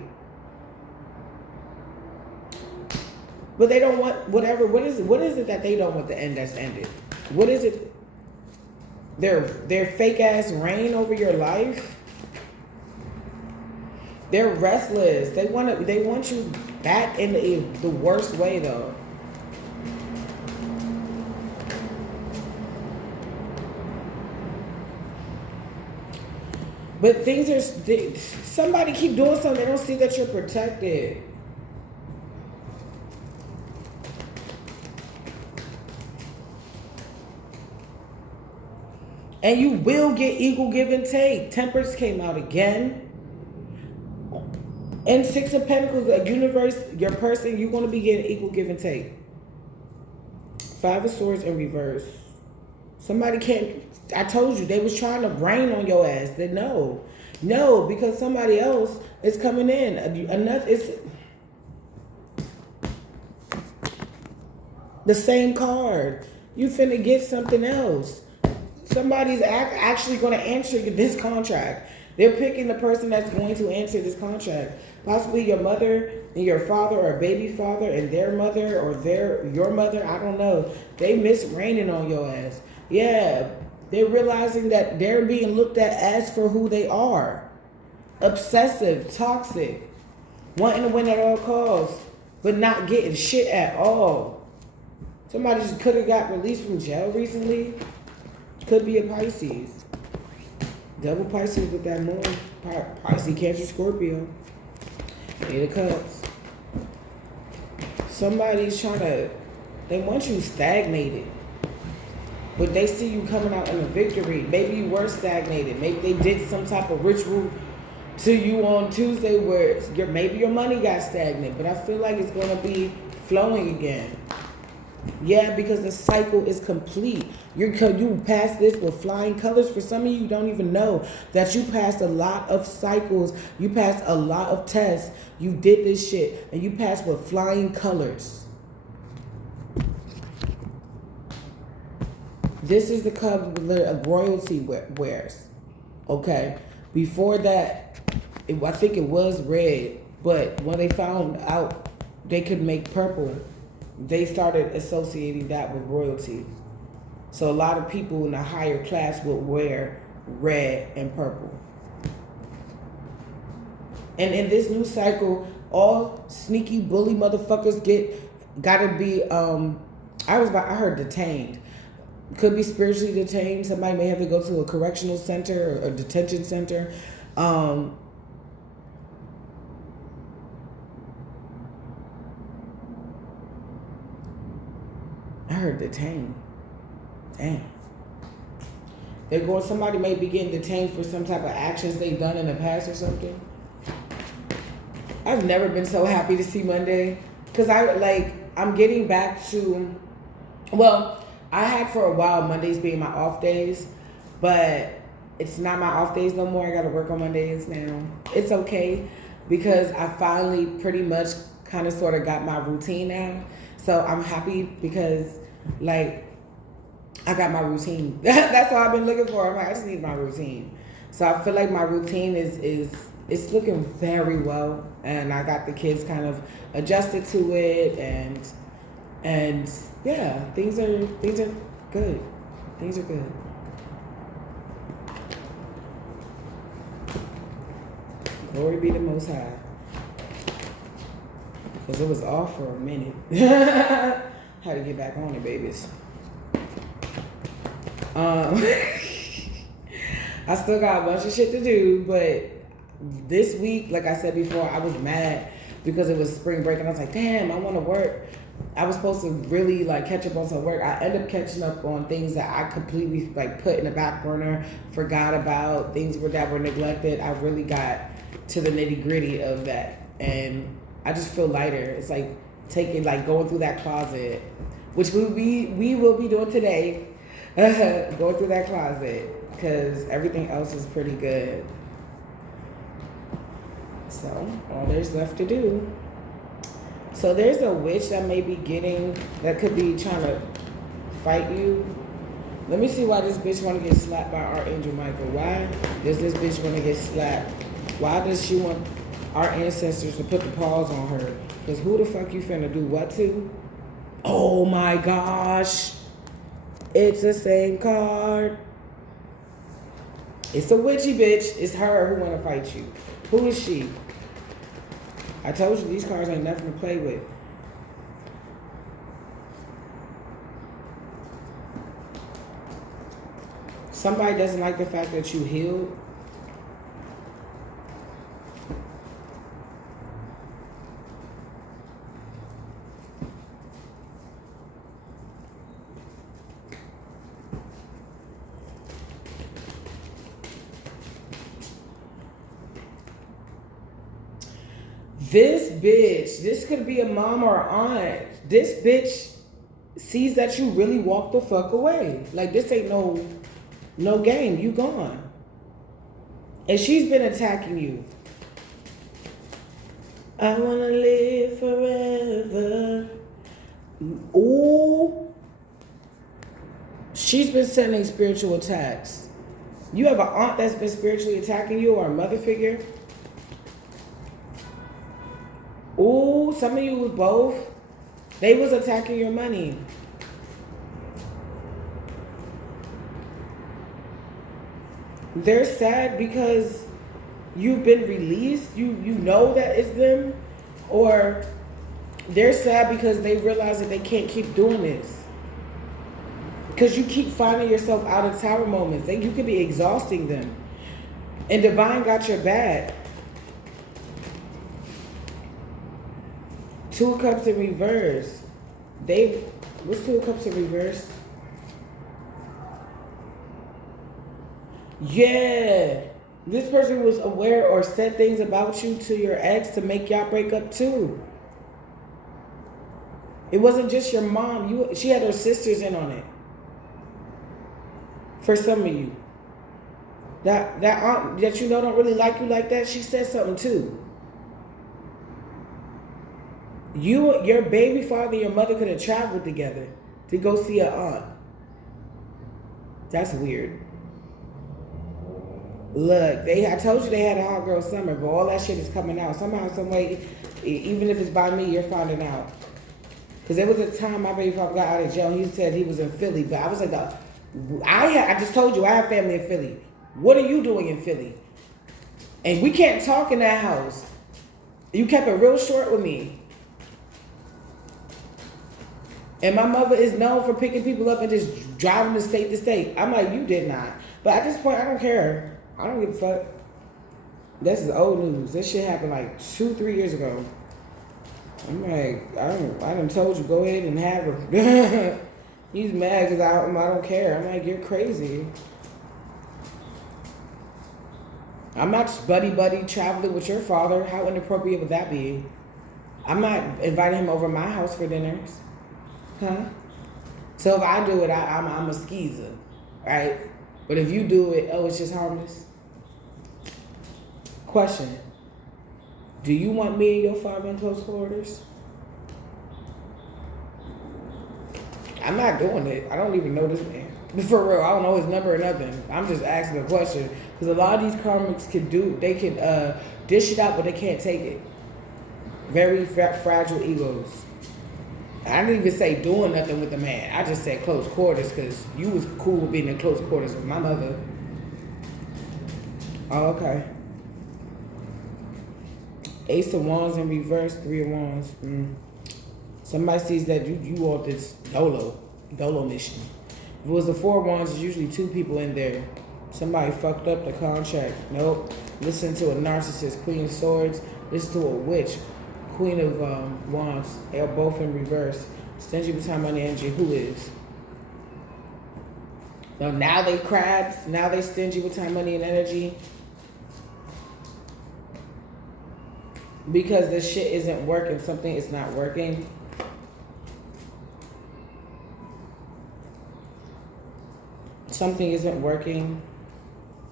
But they don't want whatever. What is it that they don't want to end that's ended? What is it? Their fake ass reign over your life. They're restless. They want you back in the worst way though. But somebody keep doing something. They don't see that you're protected. And you will get equal give and take. Temperance came out again. And 6 of Pentacles, the universe, your person, you're going to be getting equal give and take. 5 of Swords in reverse. Somebody can't. I told you, they was trying to rain on your ass. They no, because somebody else is coming in. It's the same card. You finna get something else. Somebody's actually going to answer this contract. They're picking the person that's going to answer this contract. Possibly your mother and your father, or baby father and their mother, or your mother. I don't know. They miss raining on your ass. Yeah. They're realizing that they're being looked at as for who they are. Obsessive, toxic, wanting to win at all costs, but not getting shit at all. Somebody just could have got released from jail recently. Could be a Pisces. Double Pisces with that moon. Pisces, Cancer, Scorpio. Eight of Cups. Somebody's trying to, they want you stagnated. But they see you coming out in a victory. Maybe you were stagnated. Maybe they did some type of ritual to you on Tuesday where maybe your money got stagnant. But I feel like it's going to be flowing again. Yeah, because the cycle is complete. You passed this with flying colors. For some of you don't even know that you passed a lot of cycles. You passed a lot of tests. You did this shit. And you passed with flying colors. This is the color royalty wears. Okay. Before that, I think it was red. But when they found out they could make purple, they started associating that with royalty. So a lot of people in a higher class would wear red and purple. And in this new cycle, all sneaky bully motherfuckers gotta be I heard detained. Could be spiritually detained. Somebody may have to go to a correctional center or a detention center. I heard detained. Damn. Somebody may be getting detained for some type of actions they've done in the past or something. I've never been so happy to see Monday. Because I'm getting back to, well, I had for a while Mondays being my off days. But it's not my off days no more. I got to work on Mondays now. It's okay. Because I finally pretty much kind of sort of got my routine now. So I'm happy because, I got my routine. That's all I've been looking for. I'm like, I just need my routine. So I feel like my routine it's looking very well. And I got the kids kind of adjusted to it. And yeah, things are good. Things are good. Glory be the Most High. Because it was off for a minute. Had to get back on it, babies. I still got a bunch of shit to do, but this week, like I said before, I was mad because it was spring break, and I was like, damn, I want to work. I was supposed to really catch up on some work. I ended up catching up on things that I completely put in the back burner, forgot about, things that were neglected. I really got to the nitty gritty of that, and I just feel lighter. It's going through that closet, which we will be doing today. Going through that closet because everything else is pretty good. So all there's left to do. So there's a witch that could be trying to fight you. Let me see why this bitch want to get slapped by Archangel Michael. Why does this bitch want to get slapped? Why does she want our ancestors to put the paws on her? Because who the fuck you finna do what to? Oh my gosh. It's the same card. It's a witchy bitch. It's her who want to fight you. Who is she? I told you these cards ain't nothing to play with. Somebody doesn't like the fact that you healed. This bitch, this could be a mom or aunt. This bitch sees that you really walk the fuck away. This ain't no game. You gone. And she's been attacking you. I want to live forever. Ooh. She's been sending spiritual attacks. You have an aunt that's been spiritually attacking you, or a mother figure? Ooh, some of you was both. They was attacking your money. They're sad because you've been released. You know that it's them. Or they're sad because they realize that they can't keep doing this. Because you keep finding yourself out of tower moments. You could be exhausting them. And Divine got your back. Two of Cups in reverse. What's Two of Cups in reverse? Yeah. This person was aware or said things about you to your ex to make y'all break up too. It wasn't just your mom. She had her sisters in on it. For some of you. That aunt that you know don't really like you like that, she said something too. Your baby father and your mother could have traveled together to go see your aunt. That's weird. Look, I told you they had a hot girl summer, but all that shit is coming out. Somehow, some way, even if it's by me, you're finding out. Because there was a time my baby father got out of jail, and he said he was in Philly, but I was like, I just told you I have family in Philly. What are you doing in Philly? And we can't talk in that house. You kept it real short with me. And my mother is known for picking people up and just driving them state to state. I'm like, you did not. But at this point, I don't care. I don't give a fuck. This is old news. This shit happened like 2-3 years ago. I'm like, I done told you, go ahead and have her. He's mad because I don't care. I'm like, you're crazy. I'm not buddy traveling with your father. How inappropriate would that be? I'm not inviting him over my house for dinners. Huh? So if I do it, I'm a skeezer, right? But if you do it, it's just harmless. Question. Do you want me and your father in close quarters? I'm not doing it. I don't even know this man. For real, I don't know his number or nothing. I'm just asking a question. Because a lot of these karmics can dish it out, but they can't take it. Very fragile egos. I didn't even say doing nothing with the man. I just said close quarters because you was cool with being in close quarters with my mother. Oh, okay. Ace of Wands in reverse, 3 of Wands. Somebody sees that you want this dolo mission. If it was the 4 of Wands, there's usually 2 people in there. Somebody fucked up the contract. Nope. Listen to a narcissist, Queen of Swords. Listen to a witch, Queen of Wands. They are both in reverse. Stingy with time, money, energy. Who is? Now they crabs. Now they stingy with time, money, and energy. Because this shit isn't working. Something is not working. Something isn't working.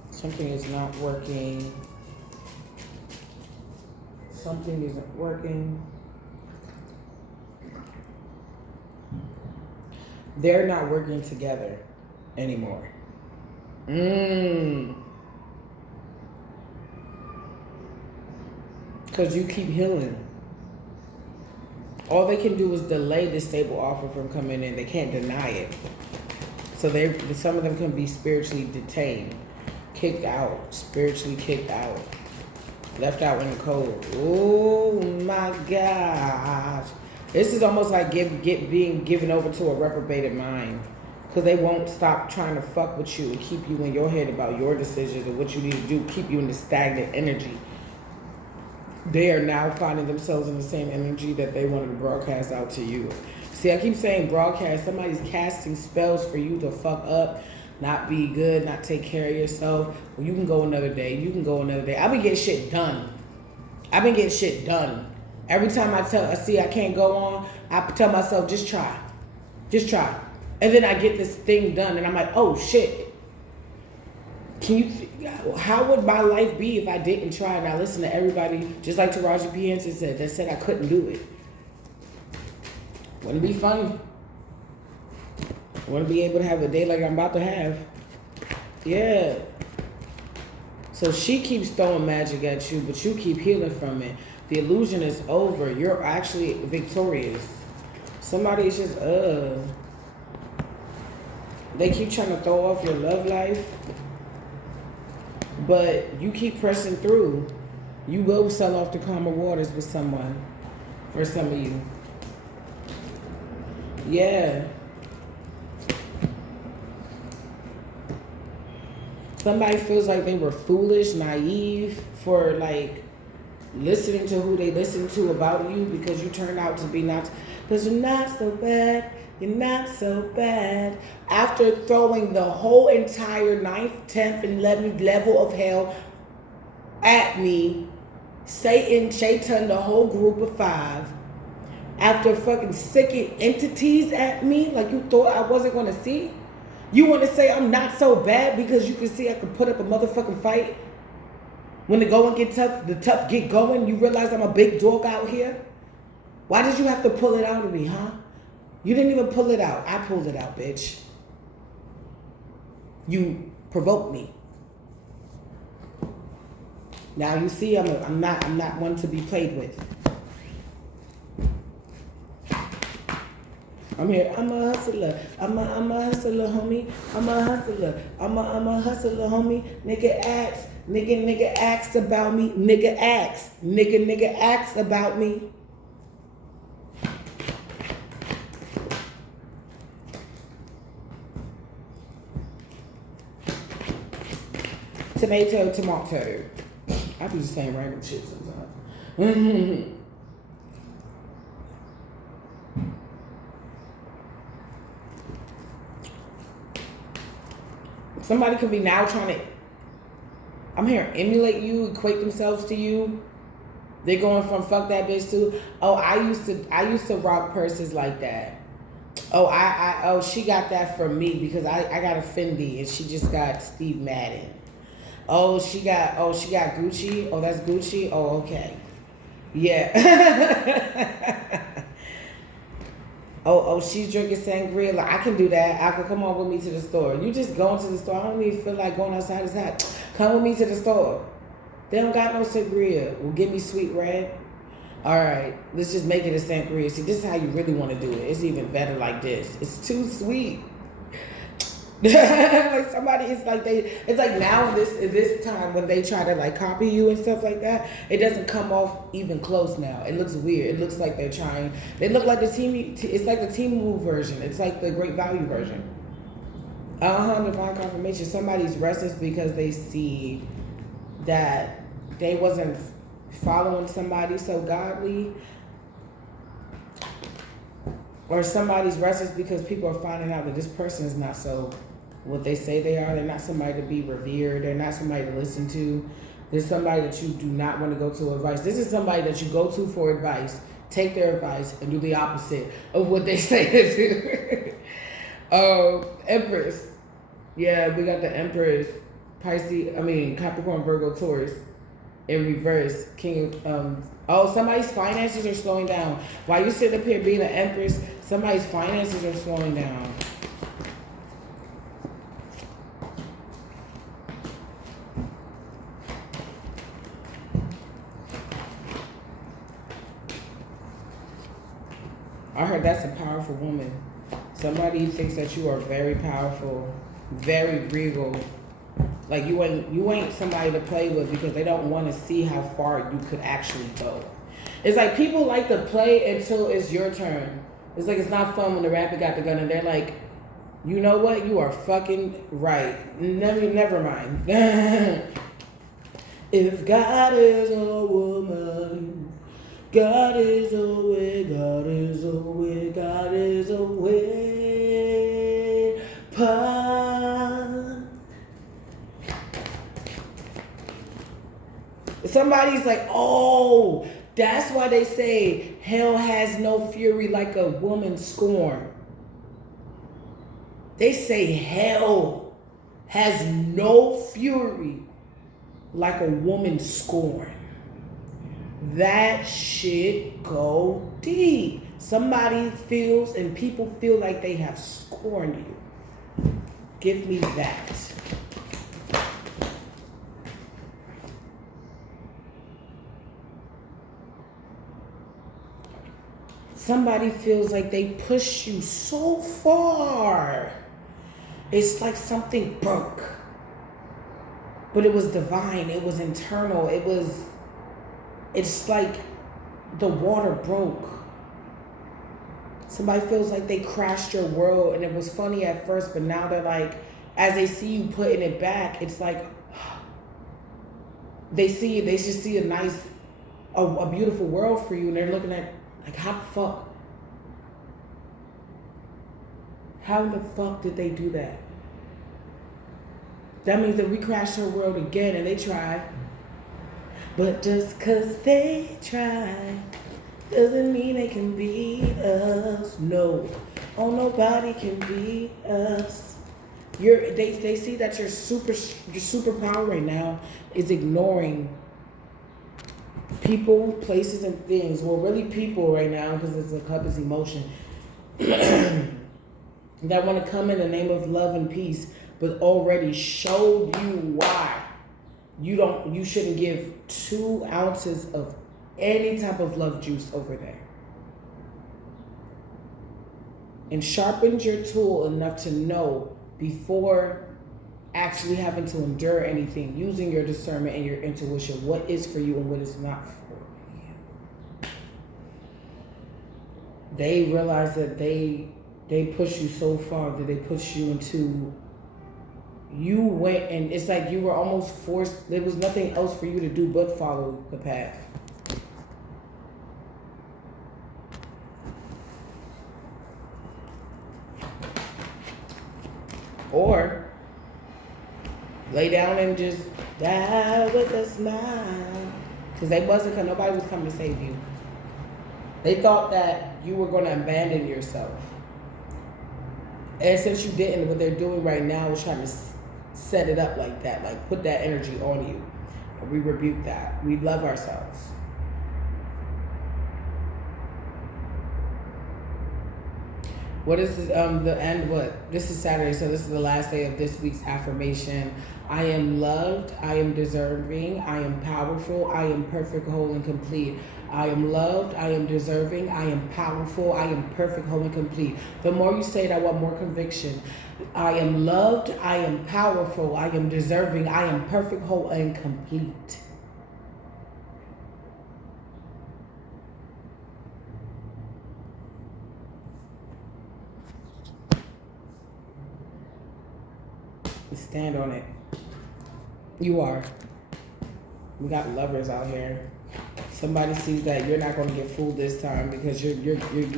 Something is not working. Something isn't working. They're not working together anymore. Because you keep healing. All they can do is delay the stable offer from coming in. They can't deny it. So some of them can be spiritually detained, kicked out, spiritually kicked out, left out in the cold. Oh my gosh. This is almost like being given over to a reprobated mind. Because they won't stop trying to fuck with you and keep you in your head about your decisions and what you need to do, keep you in the stagnant energy. They are now finding themselves in the same energy that they wanted to broadcast out to you. See, I keep saying broadcast. Somebody's casting spells for you to fuck up, not be good, not take care of yourself. Well, you can go another day. You can go another day. I've been getting shit done. Every time I see I can't go on, I tell myself, just try. Just try. And then I get this thing done, and I'm like, oh, shit. How would my life be if I didn't try? And I listen to everybody, just like Taraji P. Henson said, that said I couldn't do it. Wouldn't be funny. Wouldn't be able to have a day like I'm about to have. Yeah. So she keeps throwing magic at you, but you keep healing from it. The illusion is over. You're actually victorious. Somebody is just, They keep trying to throw off your love life. But you keep pressing through. You will sell off the calmer waters with someone. For some of you. Yeah. Somebody feels like they were foolish, naive for like listening to who they listened to about you because you turned out to be not, because you're not so bad, you're not so bad. After throwing the whole entire 9th, 10th, and 11th level of hell at me, Shaitan, the whole group of 5, after fucking sicking entities at me like you thought I wasn't going to see. You want to say I'm not so bad because you can see I can put up a motherfucking fight? When the going get tough, the tough get going, you realize I'm a big dog out here? Why did you have to pull it out of me, huh? You didn't even pull it out. I pulled it out, bitch. You provoked me. Now you see I'm not one to be played with. I'm here. I'm a hustler. I'm a hustler, homie. I'm a hustler. I'm a hustler, homie. Nigga acts about me. Nigga acts about me. Tomato. I be just saying random shit sometimes. Somebody could be now trying to, I'm here, emulate you, equate themselves to you. They're going from fuck that bitch to, oh, I used to rock purses like that. Oh, she got that from me because I got a Fendi and she just got Steve Madden. Oh, she got Gucci. Oh, that's Gucci. Oh, okay. Yeah. Oh, she's drinking sangria. Like, I can do that. I can come on with me to the store. You just going to the store. I don't even feel like going outside. It's hot. Come with me to the store. They don't got no sangria. Well, give me sweet red. All right, let's just make it a sangria. See, this is how you really want to do it. It's even better like this. It's too sweet. Like somebody, it's like now in this time when they try to like copy you and stuff like that, it doesn't come off even close now. It looks weird. It looks like they're trying. They look like it's like the Temu version. It's like the Great Value version. Divine confirmation. Somebody's restless because they see that they wasn't following somebody so godly. Or somebody's restless because people are finding out that this person is not so what they say they are. They're not somebody to be revered. They're not somebody to listen to. There's somebody that you do not want to go to advice. This is somebody that you go to for advice, take their advice, and do the opposite of what they say to do. Empress. Yeah, we got the Empress, Capricorn, Virgo, Taurus in reverse. Somebody's finances are slowing down. While you sit up here being an Empress, somebody's finances are slowing down. I heard that's a powerful woman. Somebody thinks that you are very powerful, very regal. Like you ain't somebody to play with because they don't want to see how far you could actually go. It's like people like to play until it's your turn. It's like it's not fun when the rapper got the gun and they're like, you know what? You are fucking right. Never mind. If God is a woman, God is a way, God is a way, God is a way. Somebody's like, oh, that's why they say hell has no fury like a woman scorn. They say hell has no fury like a woman scorn. That shit go deep. Somebody feels and people feel like they have scorned you. Give me that. Somebody feels like they push you so far. It's like something broke. But it was divine. It was internal. It's like the water broke. Somebody feels like they crashed your world and it was funny at first, but now they're like, as they see you putting it back, it's like they just see a nice, a beautiful world for you, and they're looking at like, how the fuck did they do that? That means that we crashed her world again, and they try. But just cause they try doesn't mean they can beat us. No. Oh, nobody can beat us. They see that your superpower right now is ignoring people, places, and things. Well, really people right now, because it's a cup is emotion. That want to come in the name of love and peace, but already showed you why you shouldn't give 2 ounces of any type of love juice over there. And sharpened your tool enough to know before actually having to endure anything, using your discernment and your intuition, what is for you and what is not for you. They realize that they push you so far, that they push you into, you went, and it's like you were almost forced, there was nothing else for you to do but follow the path. Or lay down and just die with a smile. Because nobody was coming to save you. They thought that you were going to abandon yourself. And since you didn't, what they're doing right now is trying to set it up like that. Like, put that energy on you. And we rebuke that. We love ourselves. What is this, the end? What? This is Saturday, so this is the last day of this week's affirmation. I am loved. I am deserving. I am powerful. I am perfect, whole, and complete. I am loved. I am deserving. I am powerful. I am perfect, whole, and complete. The more you say it, I want more conviction. I am loved. I am powerful. I am deserving. I am perfect, whole, and complete. Stand on it. You are. We got lovers out here. Somebody sees that you're not going to get fooled this time, because you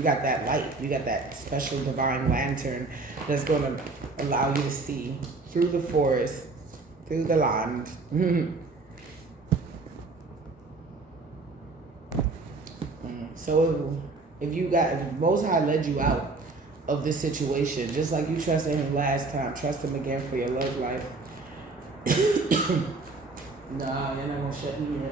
got that light. You got that special divine lantern that's going to allow you to see through the forest, through the land. So if Most High led you out of this situation, just like you trusted him last time, trust him again for your love life. Nah, you're not gonna shut me up.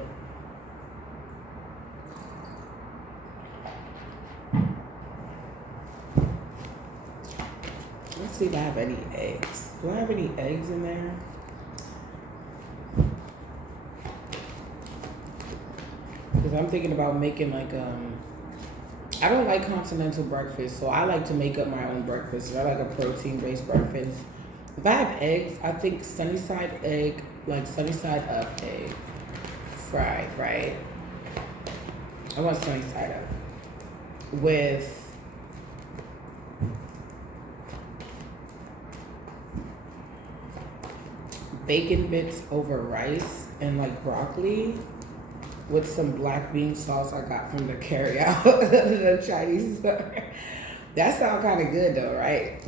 Let's see if I have any eggs. Do I have any eggs in there? Because I'm thinking about making like I don't like continental breakfast, so I like to make up my own breakfast. I like a protein-based breakfast. If I have eggs, I think sunny side egg, like sunny side up egg, fried, right? I want sunny side up with bacon bits over rice and like broccoli, with some black bean sauce I got from the carryout, the Chinese store. That sounds kind of good though, right?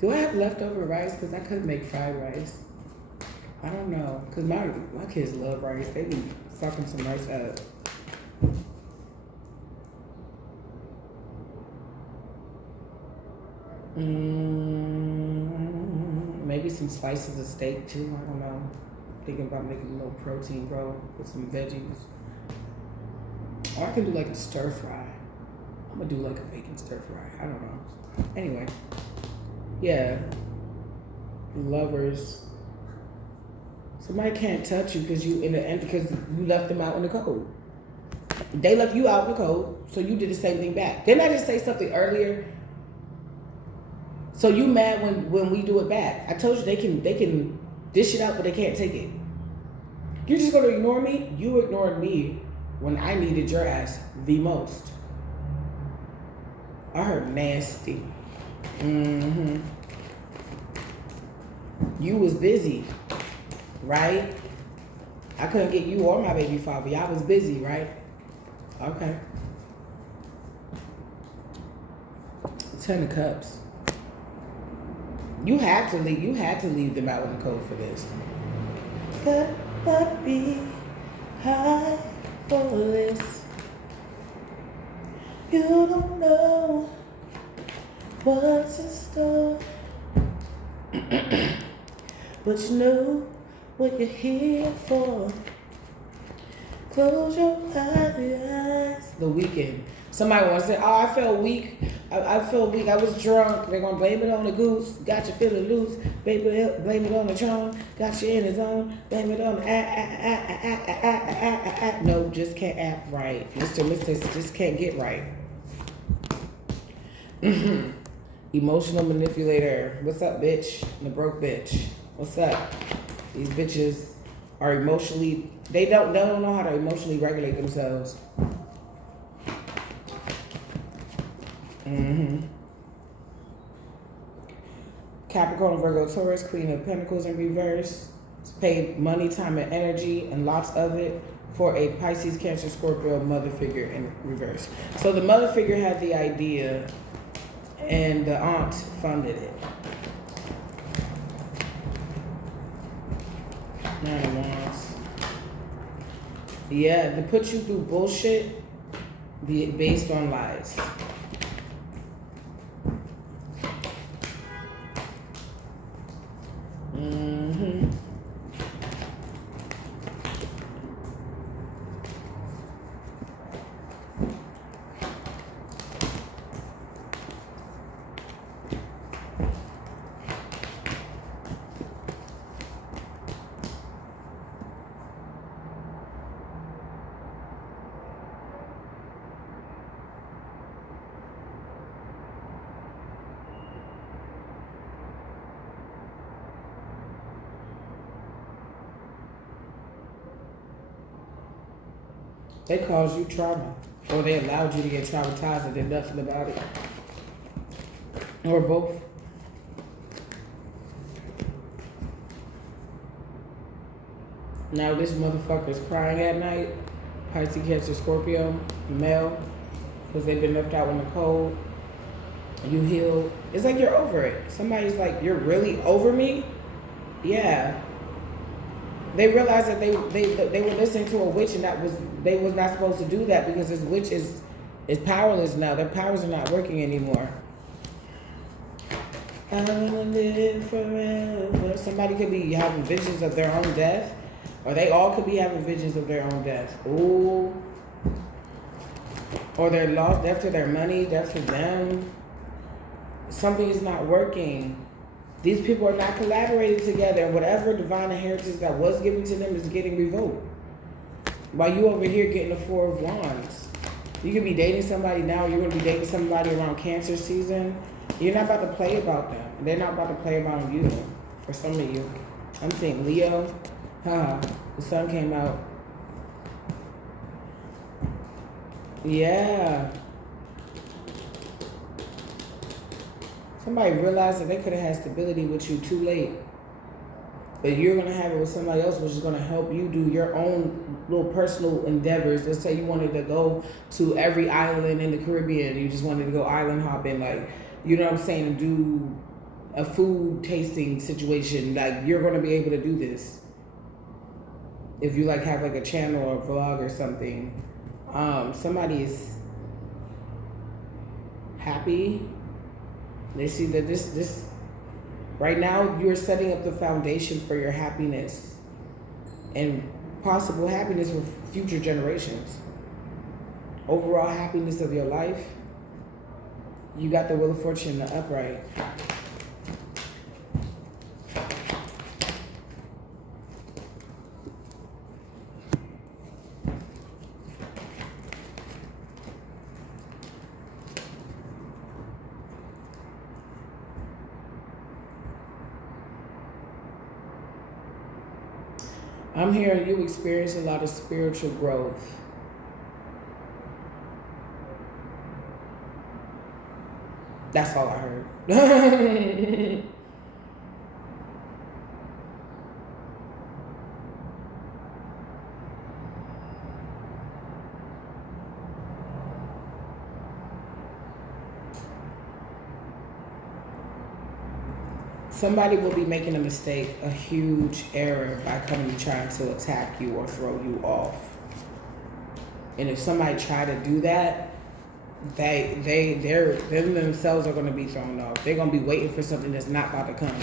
Do I have leftover rice? Because I could make fried rice. I don't know. Because my kids love rice. They be fucking some rice up. Maybe some slices of steak too. I don't know. Thinking about making a little protein roll with some veggies. Or I can do like a stir fry. I'm gonna do like a bacon stir fry. I don't know. Anyway, yeah. Lovers. Somebody can't touch you because you left them out in the cold. They left you out in the cold, so you did the same thing back. Didn't I just say something earlier? So you mad when we do it back? I told you they can dish it out, but they can't take it. You're just gonna ignore me? You ignored me when I needed your ass the most. I heard nasty. You was busy, right? I couldn't get you or my baby father. Y'all was busy, right? Okay. 10 of Cups. You had to leave. You had to leave them out in the cold for this. But be high for this. You don't know what's in store, but you know what you're here for. Close your eyes. The Weekend. Somebody wants to say, oh, I felt weak. I felt weak. I was drunk. They're going to blame it on the goose. Got you feeling loose. Baby, blame it on the tron. Got you in the zone. Blame it on the No, just can't act right. Mr. just can't get right. Emotional manipulator. What's up, bitch? The broke bitch. What's up? These bitches are emotionally, they don't know how to emotionally regulate themselves. Capricorn, Virgo, Taurus, Queen of Pentacles in reverse. It's paid money, time, and energy, and lots of it for a Pisces, Cancer, Scorpio mother figure in reverse. So the mother figure had the idea, and the aunt funded it. Nine of Wands. Yeah, to put you through bullshit based on lies. They caused you trauma, or they allowed you to get traumatized and did nothing about it, or both. Now this motherfucker's crying at night. Pisces, Cancer, Scorpio, male, because they've been left out in the cold. You heal. It's like you're over it. Somebody's like, you're really over me? Yeah. They realized that they were listening to a witch, and they was not supposed to do that because this witch is powerless now. Their powers are not working anymore. I wanna live forever. Somebody could be having visions of their own death, or they all could be having visions of their own death. Ooh. Or they're lost, death to their money, death to them. Something is not working. These people are not collaborating together, and whatever divine inheritance that was given to them is getting revoked. While you over here getting the Four of Wands. You could be dating somebody now, you're going to be dating somebody around Cancer season. You're not about to play about them. They're not about to play about you. For some of you. I'm saying Leo. The sun came out. Yeah. Somebody realized that they could have had stability with you too late. But you're going to have it with somebody else, which is going to help you do your own little personal endeavors. Let's say you wanted to go to every island in the Caribbean. You just wanted to go island hopping, like, you know what I'm saying, and do a food tasting situation. Like, you're going to be able to do this. If you, like, have, like, a channel or a vlog or something. Somebody is happy. They see that this right now you're setting up the foundation for your happiness and possible happiness for future generations. Overall happiness of your life. You got the Wheel of Fortune in the upright. I'm hearing you experience a lot of spiritual growth. That's all I heard. Somebody will be making a mistake, a huge error by coming and trying to attack you or throw you off. And if somebody try to do that, they themselves are going to be thrown off. They're going to be waiting for something that's not about to come.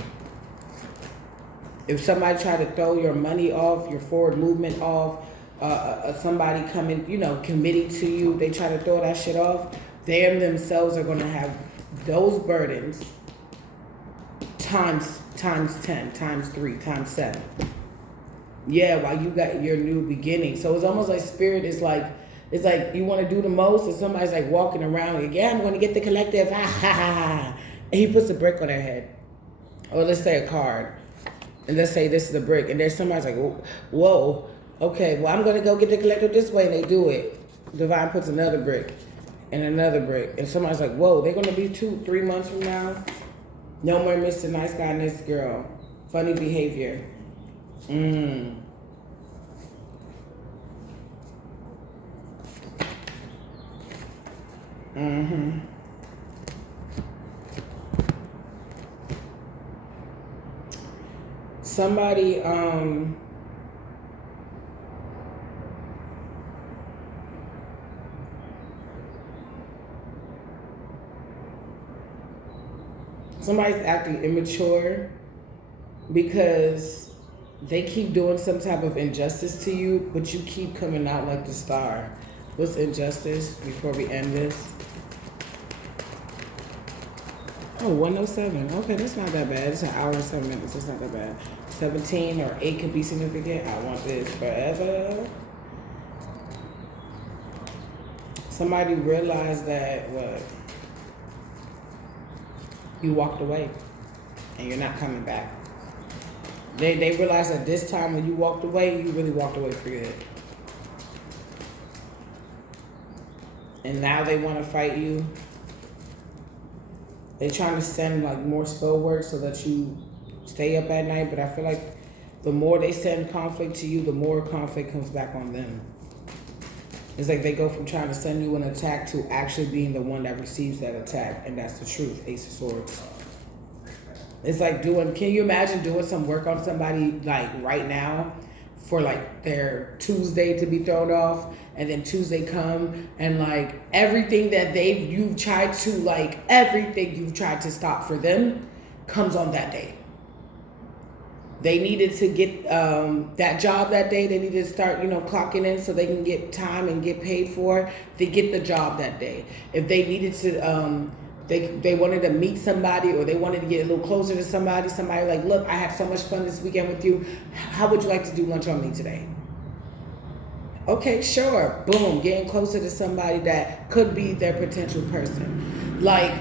If somebody try to throw your money off, your forward movement off, somebody coming, committing to you, they try to throw that shit off, they themselves are going to have those burdens times 10, times 3, times 7. Yeah, while you got your new beginning. So it's almost like spirit is like, it's like you want to do the most, and somebody's like walking around like, yeah, I'm going to get the collective, ha ha ha ha. And he puts a brick on their head. Or let's say a card. And let's say this is a brick. And there's somebody's like, whoa, okay, well, I'm going to go get the collective this way. And they do it. Divine puts another brick and another brick. And somebody's like, whoa, they're going to be 2-3 months from now. No more Mr. Nice Guy, Nice Girl. Funny behavior. Somebody, somebody's acting immature because they keep doing some type of injustice to you, but you keep coming out like the star. What's injustice before we end this? Oh, 107. Okay, that's not that bad. It's an hour and 7 minutes. It's not that bad. 17 or 8 could be significant. I want this forever. Somebody realized that, what? You walked away and you're not coming back. They realized that this time when you walked away, you really walked away for good. And now they want to fight you. They're trying to send like more spell work so that you stay up at night, but I feel like the more they send conflict to you, the more conflict comes back on them. It's like they go from trying to send you an attack to actually being the one that receives that attack, and that's the truth, Ace of Swords. It's like can you imagine doing some work on somebody like right now for like their Tuesday to be thrown off, and then Tuesday come and like everything that you've tried to stop for them comes on that day. They needed to get that job that day. They needed to start, clocking in so they can get time and get paid for it. They get the job that day. If they needed to, they wanted to meet somebody, or they wanted to get a little closer to somebody like, look, I had so much fun this weekend with you. How would you like to do lunch on me today? Okay, sure. Boom, getting closer to somebody that could be their potential person. Like,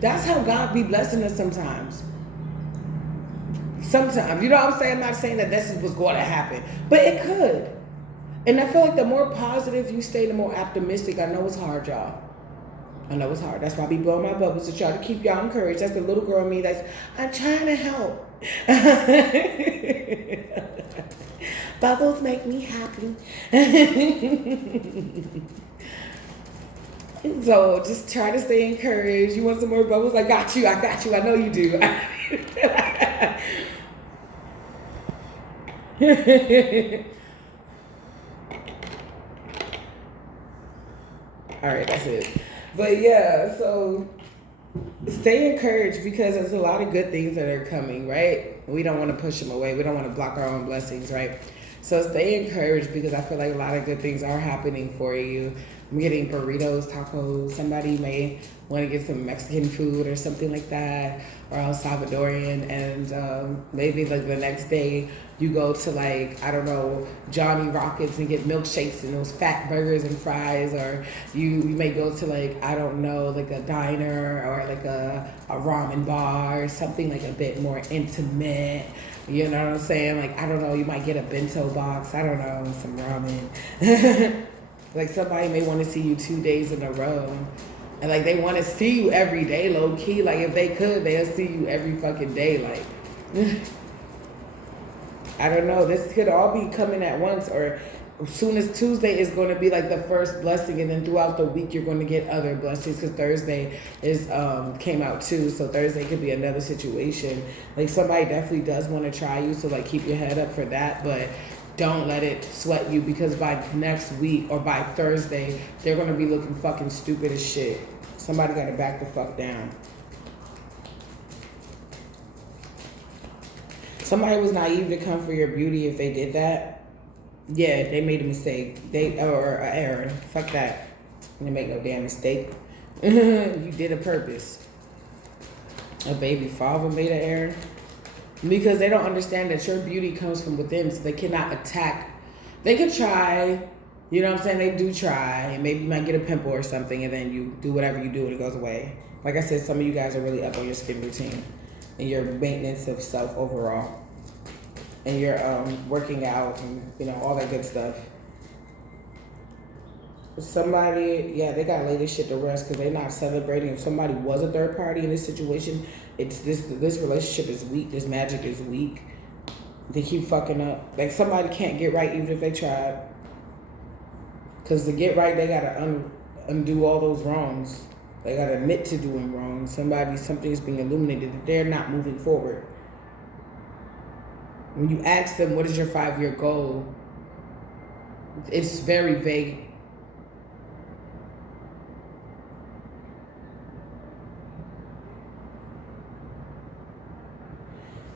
that's how God be blessing us sometimes. Sometimes, you know what I'm saying? I'm not saying that this is what's going to happen, but it could. And I feel like the more positive you stay, the more optimistic. I know it's hard, y'all. I know it's hard. That's why I be blowing my bubbles to try to keep y'all encouraged. That's the little girl in me I'm trying to help. Bubbles make me happy. So just try to stay encouraged. You want some more bubbles? I got you. I know you do. All right, that's it. But yeah, so stay encouraged because there's a lot of good things that are coming, right? We don't want to push them away. We don't want to block our own blessings, right? So stay encouraged because I feel like a lot of good things are happening for you. I'm getting burritos, tacos. Somebody may want to get some Mexican food or something like that, or El Salvadorian, and maybe like the next day you go to like, I don't know, Johnny Rockets and get milkshakes and those fat burgers and fries, or you may go to like, I don't know, like a diner or like a ramen bar or something like a bit more intimate. You know what I'm saying? Like, I don't know, you might get a bento box, I don't know, some ramen. Like somebody may want to see you 2 days in a row. And like they want to see you every day, low key. Like if they could, they'll see you every fucking day. Like, I don't know. This could all be coming at once, or as soon as Tuesday is going to be like the first blessing, and then throughout the week you're going to get other blessings because Thursday is came out too, so Thursday could be another situation. Like somebody definitely does want to try you, so like keep your head up for that, but don't let it sweat you because by next week or by Thursday they're going to be looking fucking stupid as shit. Somebody got to back the fuck down. Somebody was naive to come for your beauty. If they did that, yeah, they made a mistake. Or an error. Fuck that. You didn't make no damn mistake. You did a purpose. A baby father made an error. Because they don't understand that your beauty comes from within, so they cannot attack. They could try, you know what I'm saying? They do try, and maybe you might get a pimple or something, and then you do whatever you do and it goes away. Like I said, some of you guys are really up on your skin routine and your maintenance of self overall. And you're working out and, you know, all that good stuff. Somebody, yeah, they got to lay this shit to rest because they're not celebrating. If somebody was a third party in this situation, it's this relationship is weak. This magic is weak. They keep fucking up. Like somebody can't get right even if they tried. Because to get right, they got to undo all those wrongs. They got to admit to doing wrong. Something is being illuminated that they're not moving forward. When you ask them, what is your 5-year goal? It's very vague.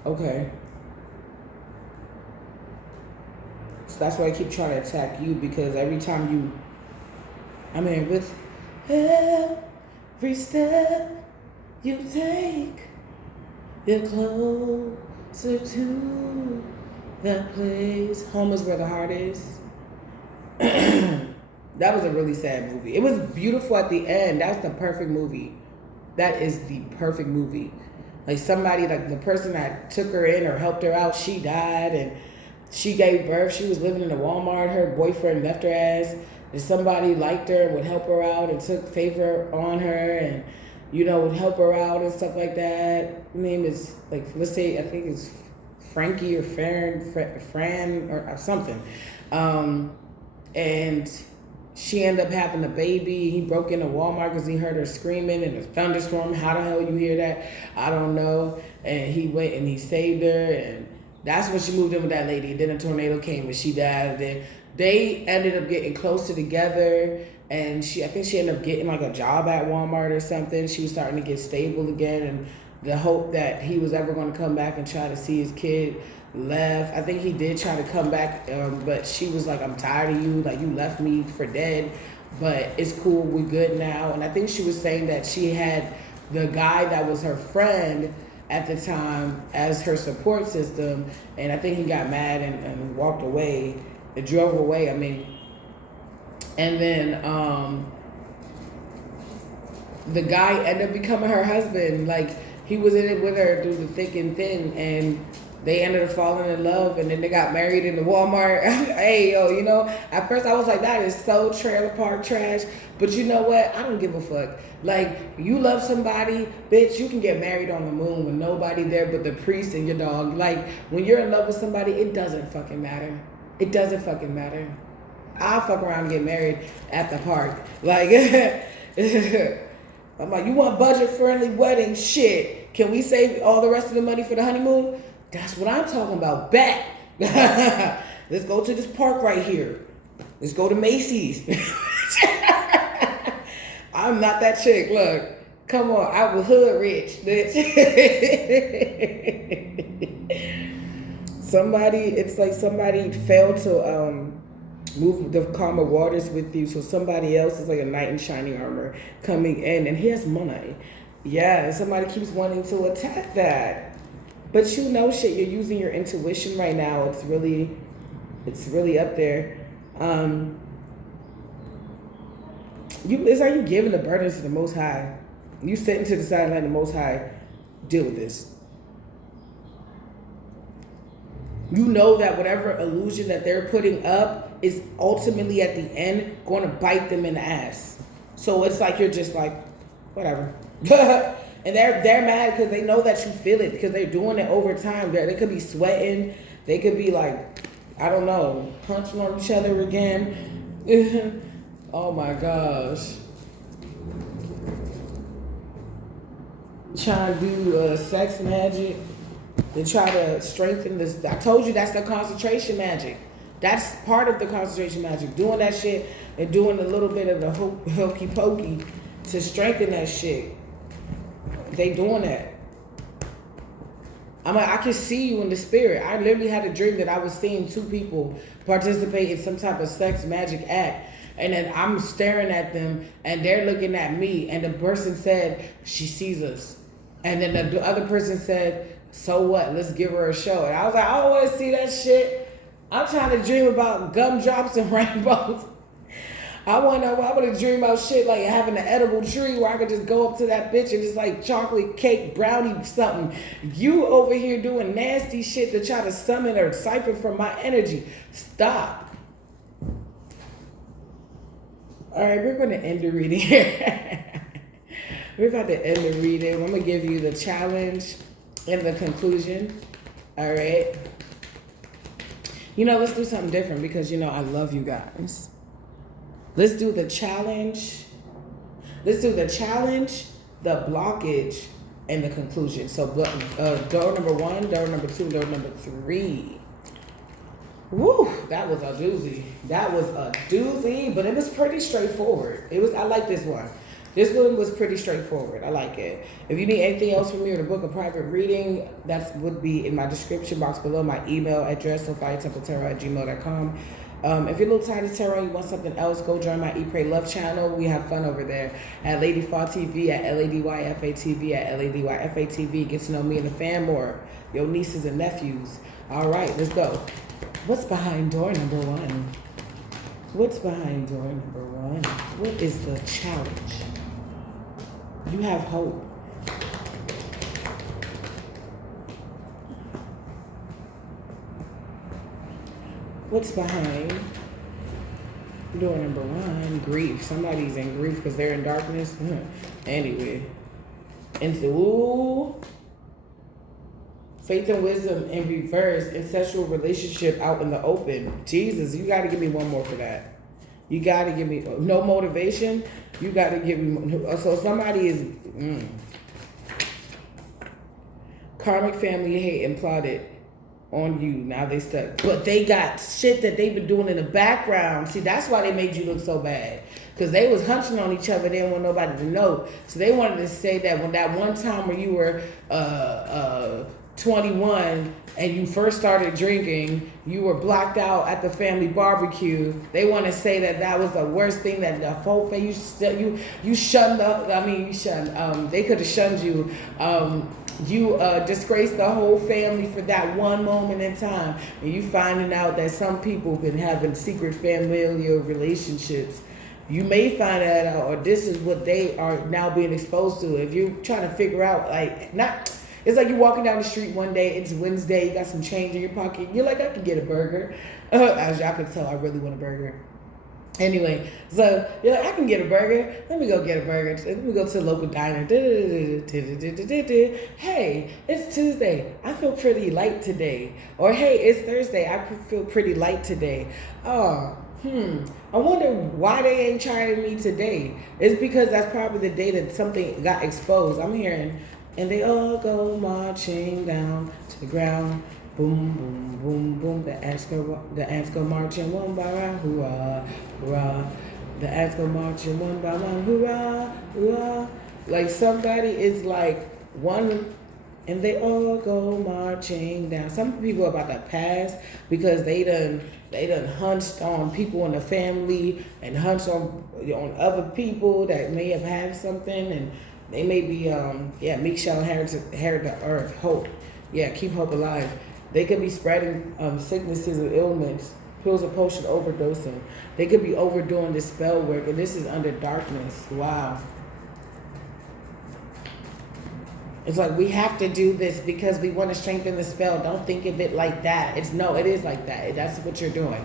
Okay. So that's why I keep trying to attack you, because every time you, I mean, with every step you take, you're closer to that place. Home is where the heart is. That was a really sad movie. It was beautiful at the end. That was the perfect movie. That is the perfect movie. Like somebody, like the person that took her in or helped her out, she died and she gave birth. She was living in a Walmart. Her boyfriend left her ass. And somebody liked her and would help her out and took favor on her and, you know, would help her out and stuff like that. Her name is, like, let's say, I think it's Frankie or Fran or something. And she ended up having a baby. He broke into Walmart because he heard her screaming in a thunderstorm. How the hell you hear that? I don't know. And he went and he saved her. And that's when she moved in with that lady. Then a tornado came and she died. And then they ended up getting closer together. And I think she ended up getting like a job at Walmart or something. She was starting to get stable again. And the hope that he was ever going to come back and try to see his kid left. I think he did try to come back, but she was like, I'm tired of you. Like, you left me for dead, but it's cool. We're good now. And I think she was saying that she had the guy that was her friend at the time as her support system. And I think he got mad and walked away. It drove away. I mean, and then the guy ended up becoming her husband. Like, he was in it with her through the thick and thin, and they ended up falling in love, and then they got married in the Walmart. Hey, yo, you know, at first I was like, that is so trailer park trash. But you know what? I don't give a fuck. Like, you love somebody, bitch, you can get married on the moon with nobody there but the priest and your dog. Like, when you're in love with somebody, it doesn't fucking matter. It doesn't fucking matter. I'll fuck around and get married at the park. Like, I'm like, you want budget-friendly wedding? Shit. Can we save all the rest of the money for the honeymoon? That's what I'm talking about. Bet. Let's go to this park right here. Let's go to Macy's. I'm not that chick. Look, come on. I was hood rich, bitch. It's like somebody failed to move the calmer waters with you. So somebody else is like a knight in shining armor coming in, and he has money. Yeah, and somebody keeps wanting to attack that. But you know shit, you're using your intuition right now. It's really up there. It's like you giving the burdens to the Most High. You sitting to the side and letting the Most High deal with this. You know that whatever illusion that they're putting up is ultimately at the end going to bite them in the ass. So it's like you're just like, whatever. And they're mad because they know that you feel it, because they're doing it over time. They could be sweating. They could be like I don't know, punching on each other again. Oh my gosh. Trying to do sex magic. They try to strengthen this. I told you that's the concentration magic. That's part of the concentration magic. Doing that shit and doing a little bit of the hokey pokey to strengthen that shit. They doing that. I can see you in the spirit. I literally had a dream that I was seeing two people participate in some type of sex magic act. And then I'm staring at them and they're looking at me. And the person said, she sees us. And then the other person said, so what? Let's give her a show. And I was like, I don't want to see that shit. I'm trying to dream about gumdrops and rainbows. I want to dream about shit like having an edible tree where I could just go up to that bitch and just like chocolate cake, brownie, something. You over here doing nasty shit to try to summon or siphon from my energy. Stop. All right, we're going to end the reading here. We're about to end the reading. I'm going to give you the challenge and the conclusion. All right. You know, let's do something different because, you know, I love you guys. Let's do the challenge. Let's do the challenge, the blockage, and the conclusion. So door number 1, door number 2, door number 3. Woo, that was a doozy. That was a doozy, but it was pretty straightforward. I like this one. This one was pretty straightforward. I like it. If you need anything else from me or to book a private reading, that would be in my description box below. My email address, sophiatempletarot@gmail.com. If you're a little tired of tarot and you want something else, go join my Eat, Pray, Love channel. We have fun over there at Lady Fa TV, at LADYFA TV, at LADYFA TV. Get to know me and the fam more, your nieces and nephews. All right, let's go. What's behind door number 1? What's behind door number 1? What is the challenge? You have hope. What's behind door number 1? Grief. Somebody's in grief because they're in darkness. Anyway. Into faith and wisdom in reverse, incestual relationship out in the open. Jesus, you got to give me one more for that. You got to give me no motivation. You got to give me. So somebody is karmic family hate and plotted on you. Now they stuck, but they got shit that they've been doing in the background. See, that's why they made you look so bad, because they was hunching on each other. They didn't want nobody to know, so they wanted to say that when that one time when you were 21 and you first started drinking, you were blocked out at the family barbecue. They want to say that that was the worst thing, that the whole thing you shunned up. I mean, you shunned. They could have shunned you. You disgraced the whole family for that one moment in time, and you finding out that some people been having secret familial relationships. You may find that out, or this is what they are now being exposed to. If you're trying to figure out, like, not. It's like you're walking down the street one day, it's Wednesday, you got some change in your pocket, you're like, I can get a burger. As y'all can tell, I really want a burger. Anyway, so you're like, I can get a burger. Let me go get a burger. Let me go to the local diner. Hey, it's Tuesday. I feel pretty light today. Or hey, it's Thursday. I feel pretty light today. I wonder why they ain't trying me today. It's because that's probably the day that something got exposed. I'm hearing, and they all go marching down to the ground. Boom, boom, boom, boom. The ants go marching one by one. Hoorah, hoorah. The ants go marching one by one. Hoorah, hoorah. Like somebody is like one, and they all go marching down. Some people are about to pass because they done hunched on people in the family and hunched on other people that may have had something, and they may be meek shall inherit the earth. Hope. Yeah, keep hope alive. They could be spreading sicknesses or ailments, pills or potion overdosing. They could be overdoing this spell work, and this is under darkness. Wow. It's like we have to do this because we want to strengthen the spell. Don't think of it like that. It is like that. That's what you're doing.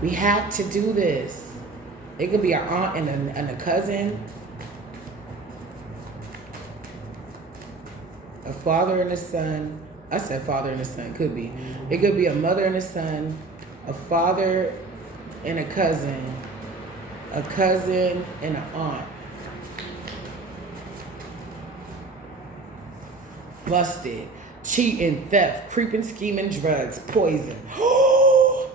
We have to do this. It could be an aunt and a cousin, a father and a son, I said father and a son. Could be. It could be a mother and a son, a father and a cousin and an aunt. Busted. Cheating, theft, creeping, scheming, drugs, poison.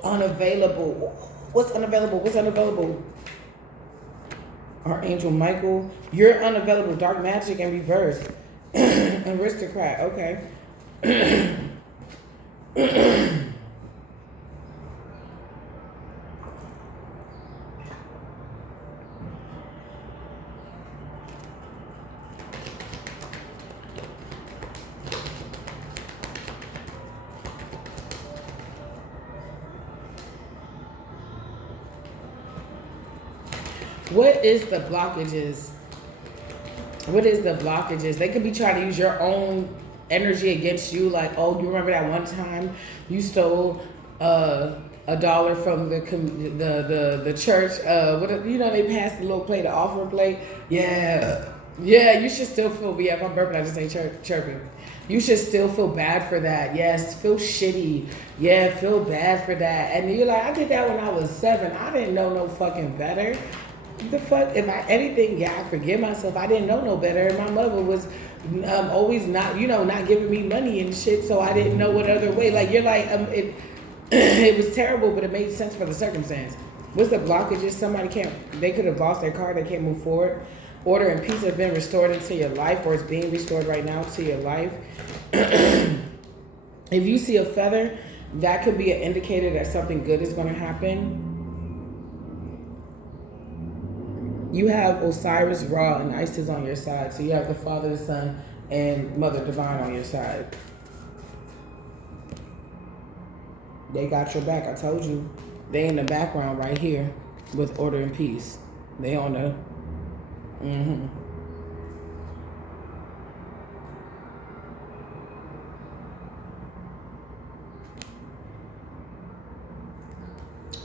Unavailable. What's unavailable? What's unavailable? Archangel Michael. You're unavailable. Dark magic in reverse. Aristocrat. Okay. What is the blockages? What is the blockages? They could be trying to use your own energy against you. Like, oh, you remember that one time you stole $1 from the church? They passed the little plate, the offering plate. Yeah, you should still feel. Yeah, if I'm burping, I just ain't chirping. You should still feel bad for that. Yes, feel shitty. Yeah, feel bad for that. And you're like, I did that when I was 7. I didn't know no fucking better. The fuck, if I forgive myself. I didn't know no better. And my mother was always not giving me money and shit, so I didn't know what other way. Like, you're like, it was terrible, but it made sense for the circumstance. What's the blockages? They could have lost their car, they can't move forward. Order and peace have been restored into your life, or it's being restored right now to your life. If you see a feather, that could be an indicator that something good is going to happen. You have Osiris, Ra, and Isis on your side. So you have the Father, the Son, and Mother Divine on your side. They got your back, I told you. They in the background right here with order and peace. They on the...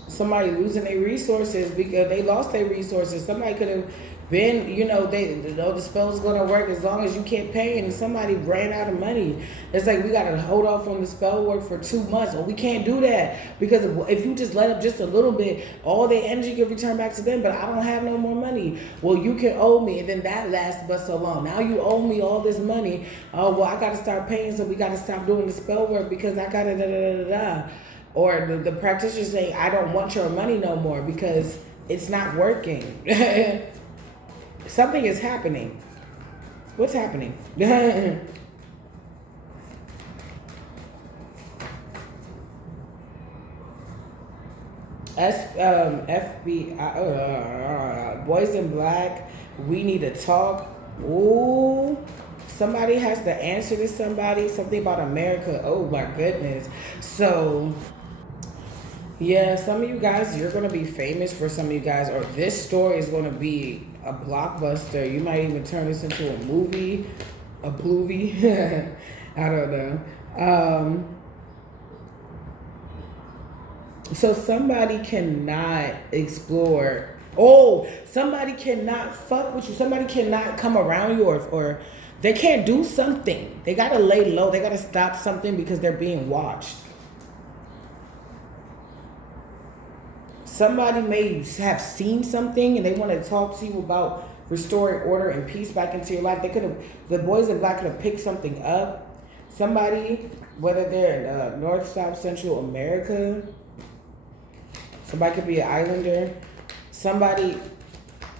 Somebody losing their resources because they lost their resources. Somebody could have been, the spell's going to work as long as you keep paying, and somebody ran out of money. It's like, we got to hold off on the spell work for 2 months. Well, we can't do that because if you just let up just a little bit, all their energy can return back to them, but I don't have no more money. Well, you can owe me, and then that lasts but so long. Now you owe me all this money. Oh, well, I got to start paying, so we got to stop doing the spell work because I got to da-da-da-da-da. Or the practitioner saying, I don't want your money no more because it's not working. Something is happening. What's happening? FBI, Boys in Black, we need to talk. Ooh. Somebody has to answer to somebody. Something about America. Oh, my goodness. So... yeah, some of you guys, you're going to be famous for some of you guys, or this story is going to be a blockbuster. You might even turn this into a movie, a ploovie. I don't know. So somebody cannot explore. Oh, somebody cannot fuck with you. Somebody cannot come around you or they can't do something. They got to lay low. They got to stop something because they're being watched. Somebody may have seen something and they want to talk to you about restoring order and peace back into your life. The Boys in Black could have picked something up. Somebody, whether they're in North, South, Central America, somebody could be an islander. Somebody,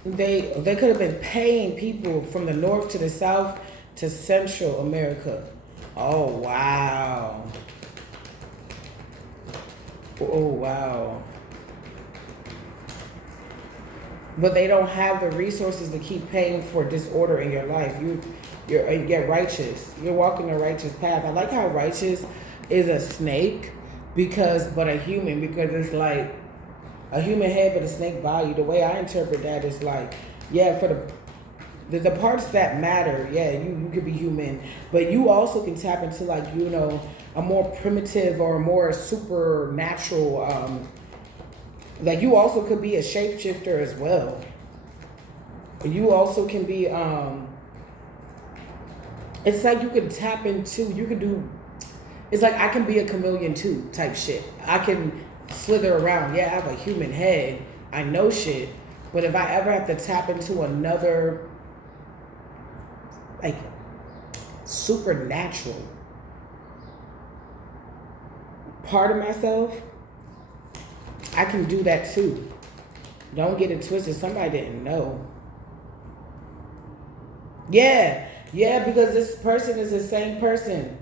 they could have been paying people from the North to the South to Central America. Oh, wow. Oh, wow. But they don't have the resources to keep paying for disorder in your life. You're righteous. You're walking the righteous path. I like how righteous is a snake, but a human, because it's like a human head but a snake body. The way I interpret that is like, yeah, for the parts that matter, yeah, you could be human, but you also can tap into like, a more primitive or a more supernatural, like you also could be a shapeshifter as well. You also can be, it's like you could tap into, you could do, It's like I can be a chameleon too, type shit. I can slither around. Yeah, I have a human head. I know shit. But if I ever have to tap into another, like, supernatural part of myself, I can do that too. Don't get it twisted. Somebody didn't know. Yeah, because this person is the same person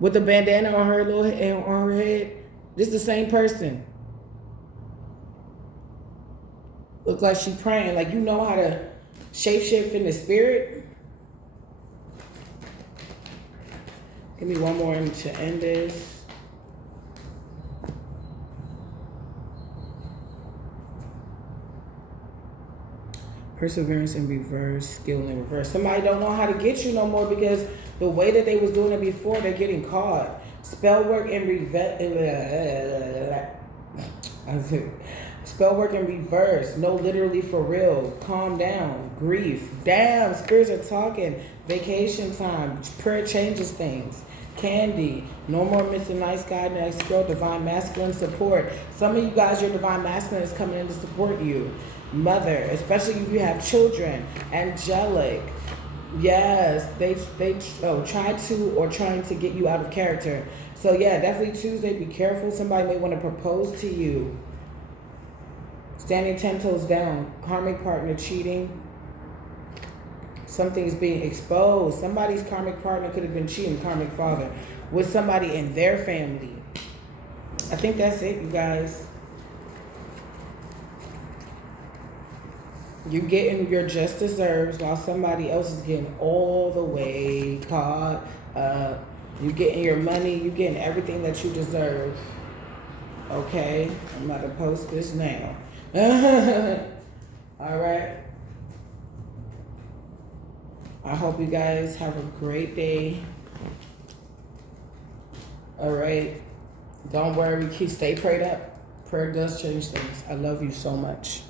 with the bandana on her on her head. This is the same person. Look like she praying. Like, you know how to shapeshift in the spirit. Give me one more to end this. Perseverance in reverse, skill in reverse. Somebody don't know how to get you no more because the way that they was doing it before, they're getting caught. Spell work in spell work in reverse. No, literally for real. Calm down. Grief. Damn, spirits are talking. Vacation time. Prayer changes things. Candy. No more Mr. Nice Guy, Nice Girl. Divine masculine support. Some of you guys, your divine masculine is coming in to support you. Mother, especially if you have children. Angelic. Yes, they trying to get you out of character. So yeah, definitely Tuesday, be careful. Somebody may want to propose to you. Standing 10 toes down. Karmic partner cheating. Something's being exposed. Somebody's karmic partner could have been cheating, karmic father, with somebody in their family. I think that's it, you guys. You getting your just desserts while somebody else is getting all the way caught up. You getting your money. You getting everything that you deserve. Okay? I'm about to post this now. All right. I hope you guys have a great day. All right. Don't worry. Stay prayed up. Prayer does change things. I love you so much.